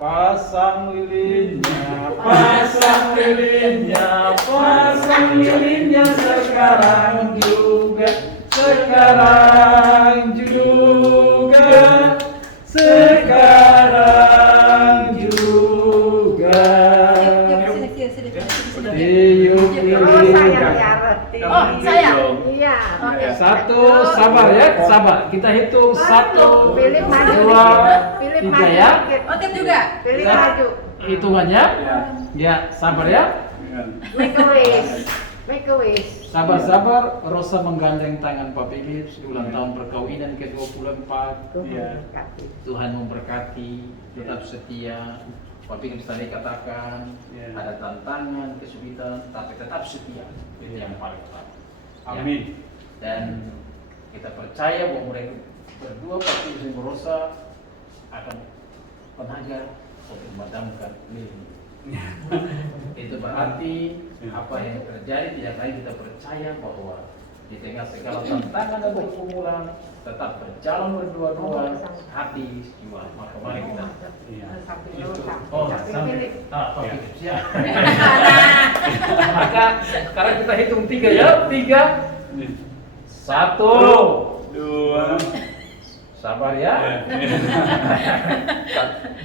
Pasang lilinnya, pasang lilinnya, pasang lilinnya sekarang juga, sekarang juga, sekarang juga. Tiup Oh, saya lilin. nyaret. Oh, saya. Iya. Oke. Satu, sabar ya, sabar. Kita hitung satu, Philip maju dua, dikit. Philip tiga maju ya. dikit. Oh, tim juga. Philip Ya. maju. Hitungannya, ya sabar ya. Make a wish. Make a wish. Sabar-sabar, Rosa menggandeng tangan Pak Philip ulang tahun perkawinan ke-24. Tuhan Iya. berkati. Tuhan memberkati, tetap setia. Pak Philip tadi katakan, Iya. ada tantangan, kesulitan, tapi tetap setia. Itu yang paling utama. Ya. Amin. Dan kita percaya bahwa mereka berdua, Pak Philip dan Rosa, akan tenaga untuk memadamkan lilin. Itu berarti apa yang terjadi tidak lagi kita percaya bahwa di tengah segala tantangan dan pergumulan tetap berjalan berdua-dua hati jiwa. Maka mari kita Sampai Itu. lupa. oh Sampai sampai Philip. Pak Philip siap. Maka sekarang kita hitung 3 ya, 3, 1, 2, sabar ya.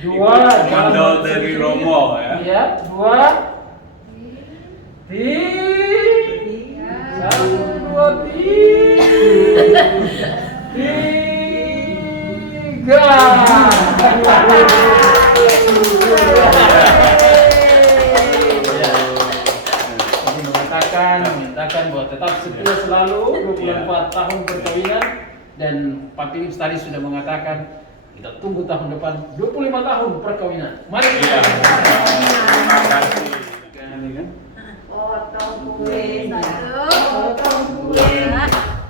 2, Komando dari Romo ya. Iya, 2, 3, 1, 2, 3. menyatakan bahwa tetap setia selalu 24 tahun perkawinan, dan Pak Philips tadi sudah mengatakan kita tunggu tahun depan 25 tahun perkawinan. Mari kita. Terima kasih. Ini kan? Potong kue Potong kue.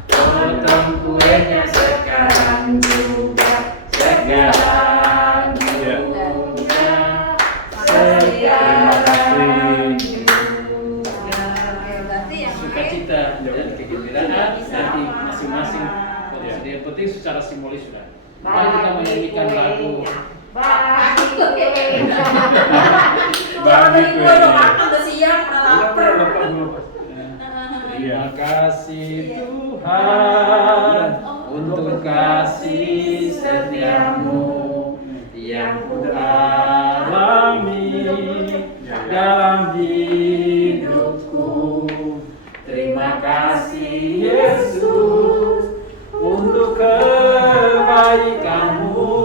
Potong kuenya sekarang juga, sekarang Ya. juga, Terima kasih. Berarti yang sukacita dan kegembiraan nanti masing-masing. Ya. Yang penting secara simbolis sudah. Mari kita menyanyikan lagu. Bagi kuenya. Bagi gue kuenya. udah makan, udah siang, udah lapar. Terima kasih Tuhan untuk kasih setiamu yang ku alami dalam hidupku. Terima kasih Yesus untuk kebaikanmu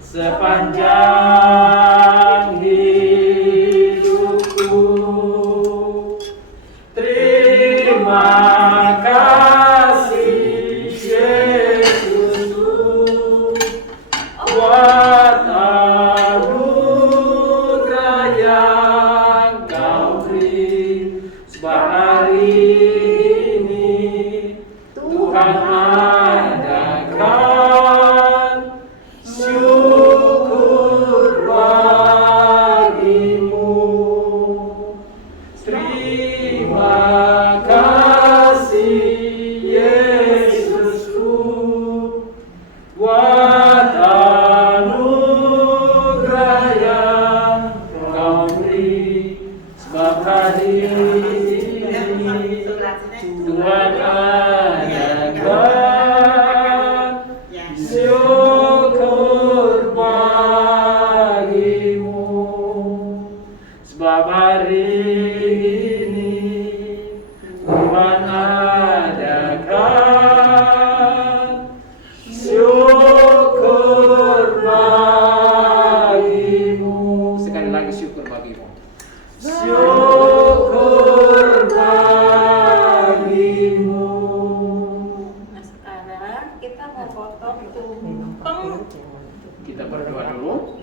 sepanjang hidupku. Terima kasih Yesus buat anugerah yang Kau beri. Sebab hari ini Tuhan adakan syukur bagimu. Terima kasih Yesusku buat anugerah yang Kau beri. Sebab hari ini Tuhan adakan syukur bagimu. Sebab hari ini Tuhan adakan syukur bagimu. Sekali lagi syukur bagimu. Syukur bagimu. Nah sekarang kita mau potong tumpeng. Kita berdoa dulu.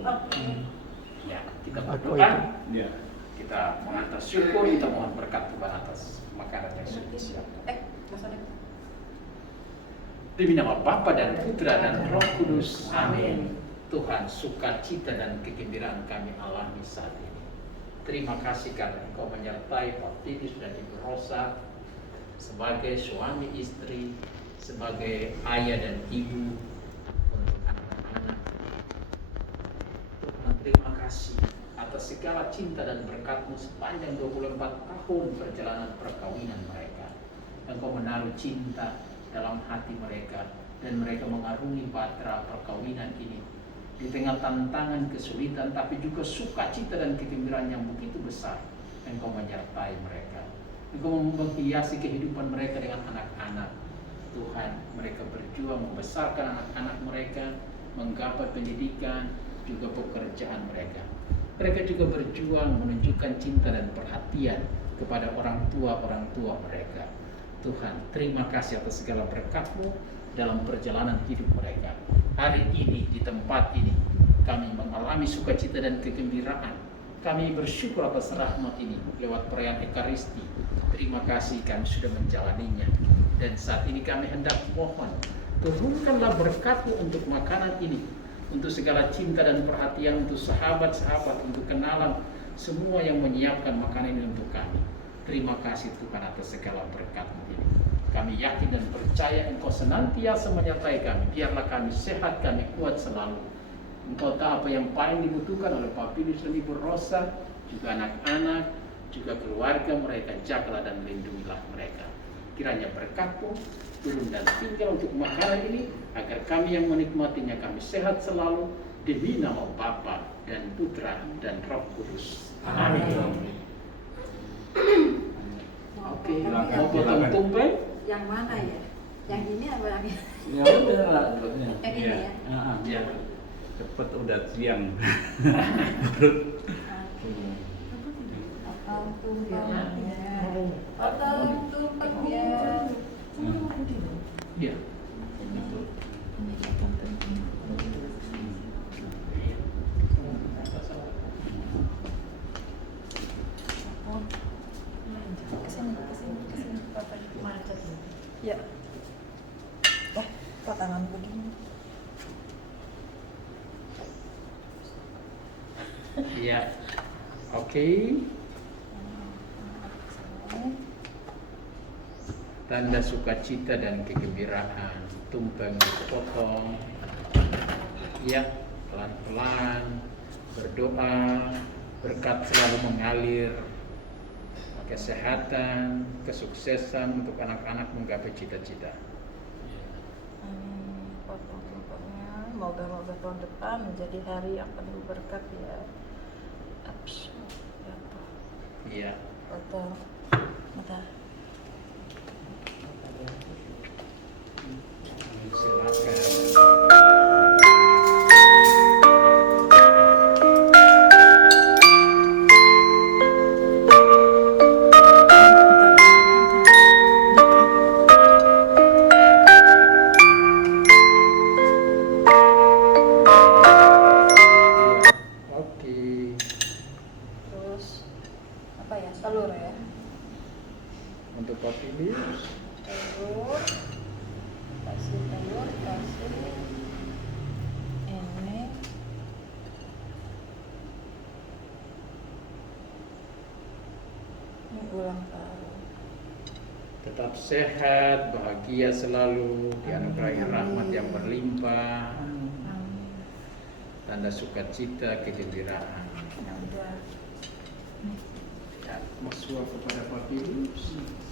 Ya, kita berdoa. Ya. Kita mengatas syukur, kita mohon berkat Tuhan atas makanan yang sudah disiapkan. Maksudnya Demi nama Bapa dan Putra dan Roh Kudus. Amin. Tuhan, sukacita dan kegembiraan kami alami saat ini. Terima kasih karena Engkau menyertai Pak Philips dan Ibu Rosa sebagai suami istri, sebagai ayah dan ibu untuk anak-anak. Tuhan, terima kasih atas segala cinta dan berkat-Mu sepanjang 24 tahun perjalanan perkawinan mereka. Engkau menaruh cinta dalam hati mereka dan mereka mengarungi bahtera perkawinan ini di tengah tantangan, kesulitan, tapi juga sukacita dan kegembiraan yang begitu besar. Engkau menyertai mereka. Engkau menghiasi kehidupan mereka dengan anak-anak. Tuhan, mereka berjuang membesarkan anak-anak mereka, menggapai pendidikan, juga pekerjaan mereka. Mereka juga berjuang menunjukkan cinta dan perhatian kepada orang tua mereka. Tuhan, terima kasih atas segala berkat-Mu dalam perjalanan hidup mereka. Hari ini di tempat ini kami mengalami sukacita dan kegembiraan. Kami bersyukur atas rahmat ini lewat perayaan Ekaristi. Terima kasih kami sudah menjalaninya. Dan saat ini kami hendak mohon, turunkanlah berkat-Mu untuk makanan ini, untuk segala cinta dan perhatian, untuk sahabat-sahabat, untuk kenalan semua yang menyiapkan makanan ini untuk kami. Terima kasih Tuhan atas segala berkat-Mu ini. Kami yakin dan percaya Engkau senantiasa menyertai kami. Biarlah kami sehat, kami kuat selalu. Engkau tahu apa yang paling dibutuhkan oleh Pak Philips dan Ibu Rosa, juga anak-anak, juga keluarga mereka. Jagalah dan lindungilah mereka. Kiranya berkat-Mu turun dan tinggal untuk makanan ini, agar kami yang menikmatinya kami sehat selalu, demi nama Bapa dan Putra dan Roh Kudus. Amin. Oke, mau potong tumpeng? yang mana ya? Yang ini apa yang ini? Ya udah lah. Yang ini ya? Ya. Cepet udah siang. Potong tumpeng. Atau tumpeng ya. Iya. Betul. Kesini, Papa. Ya. Kok tangan begini? Iya. Oke. Tanda sukacita dan kegembiraan, tumpeng dipotong. Ya, pelan-pelan berdoa, berkat selalu mengalir, kesehatan, kesuksesan untuk anak-anak menggapai cita-cita. Amin. Potong tumpengnya. Moga-moga tahun depan menjadi hari yang penuh berkat ya. Ups. Ya, Pak. Iya. Potong. Bentar. Silakan. Oke. Terus apa ya? Telur ya. Untuk Pak Philips. Telur. Kasih telur, kasih ini. Ini ulang tahun. Tetap sehat, bahagia selalu, dianugerahi rahmat yang berlimpah, Amin. tanda sukacita, kegembiraan. Ya udah. Ya, Masua kepada Pak Philips,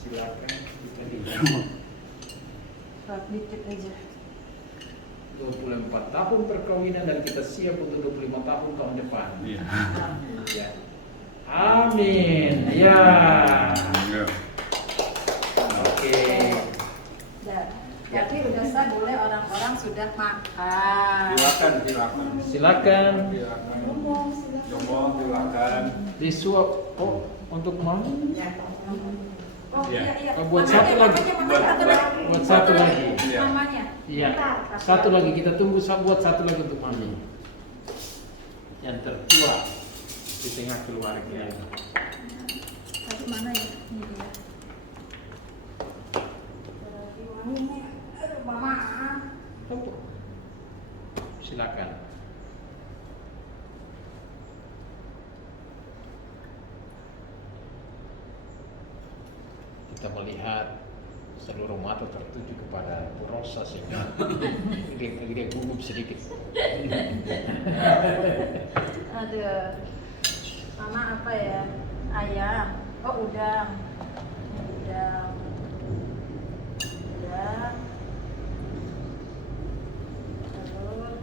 silakan kita Dikit aja. 24 tahun perkawinan dan kita siap untuk 25 tahun depan. Iya. Ya. Amin. Ya. Oke. Ya. Tapi udah sah boleh orang-orang sudah makan. Silakan. Silakan Ngomong, silakan. Ngomong, silakan. disuap. Oh, untuk mau? Oh Iya. iya. Oh, buat satu lagi. Buat satu lagi. Iya. Mamanya. Iya. Satu lagi kita tunggu buat satu lagi untuk mami. Yang tertua di tengah keluarga. Tadi mana ya? Ini dia. Ini. Aduh, Mama. Tunggu. Silakan. Kita melihat seluruh mata tertuju kepada Bu Rosa sehingga dia gugup sedikit. Aduh. Mama apa ya? Ayam. Oh, udang. Udang. Udang. Telur.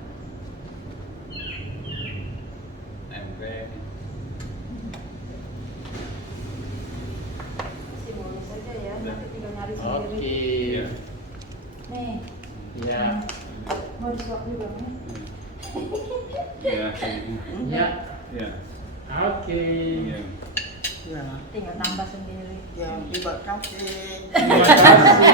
Tempe. Masih boleh saja ya. Nanti tinggal nyari sendiri. Oke. Iya. Nih. Ya. Mau disuap juga nih. Iya. Ya. Iya. Oke. Iya. Tinggal tambah sendiri. Ya, terima kasih. Terima kasih.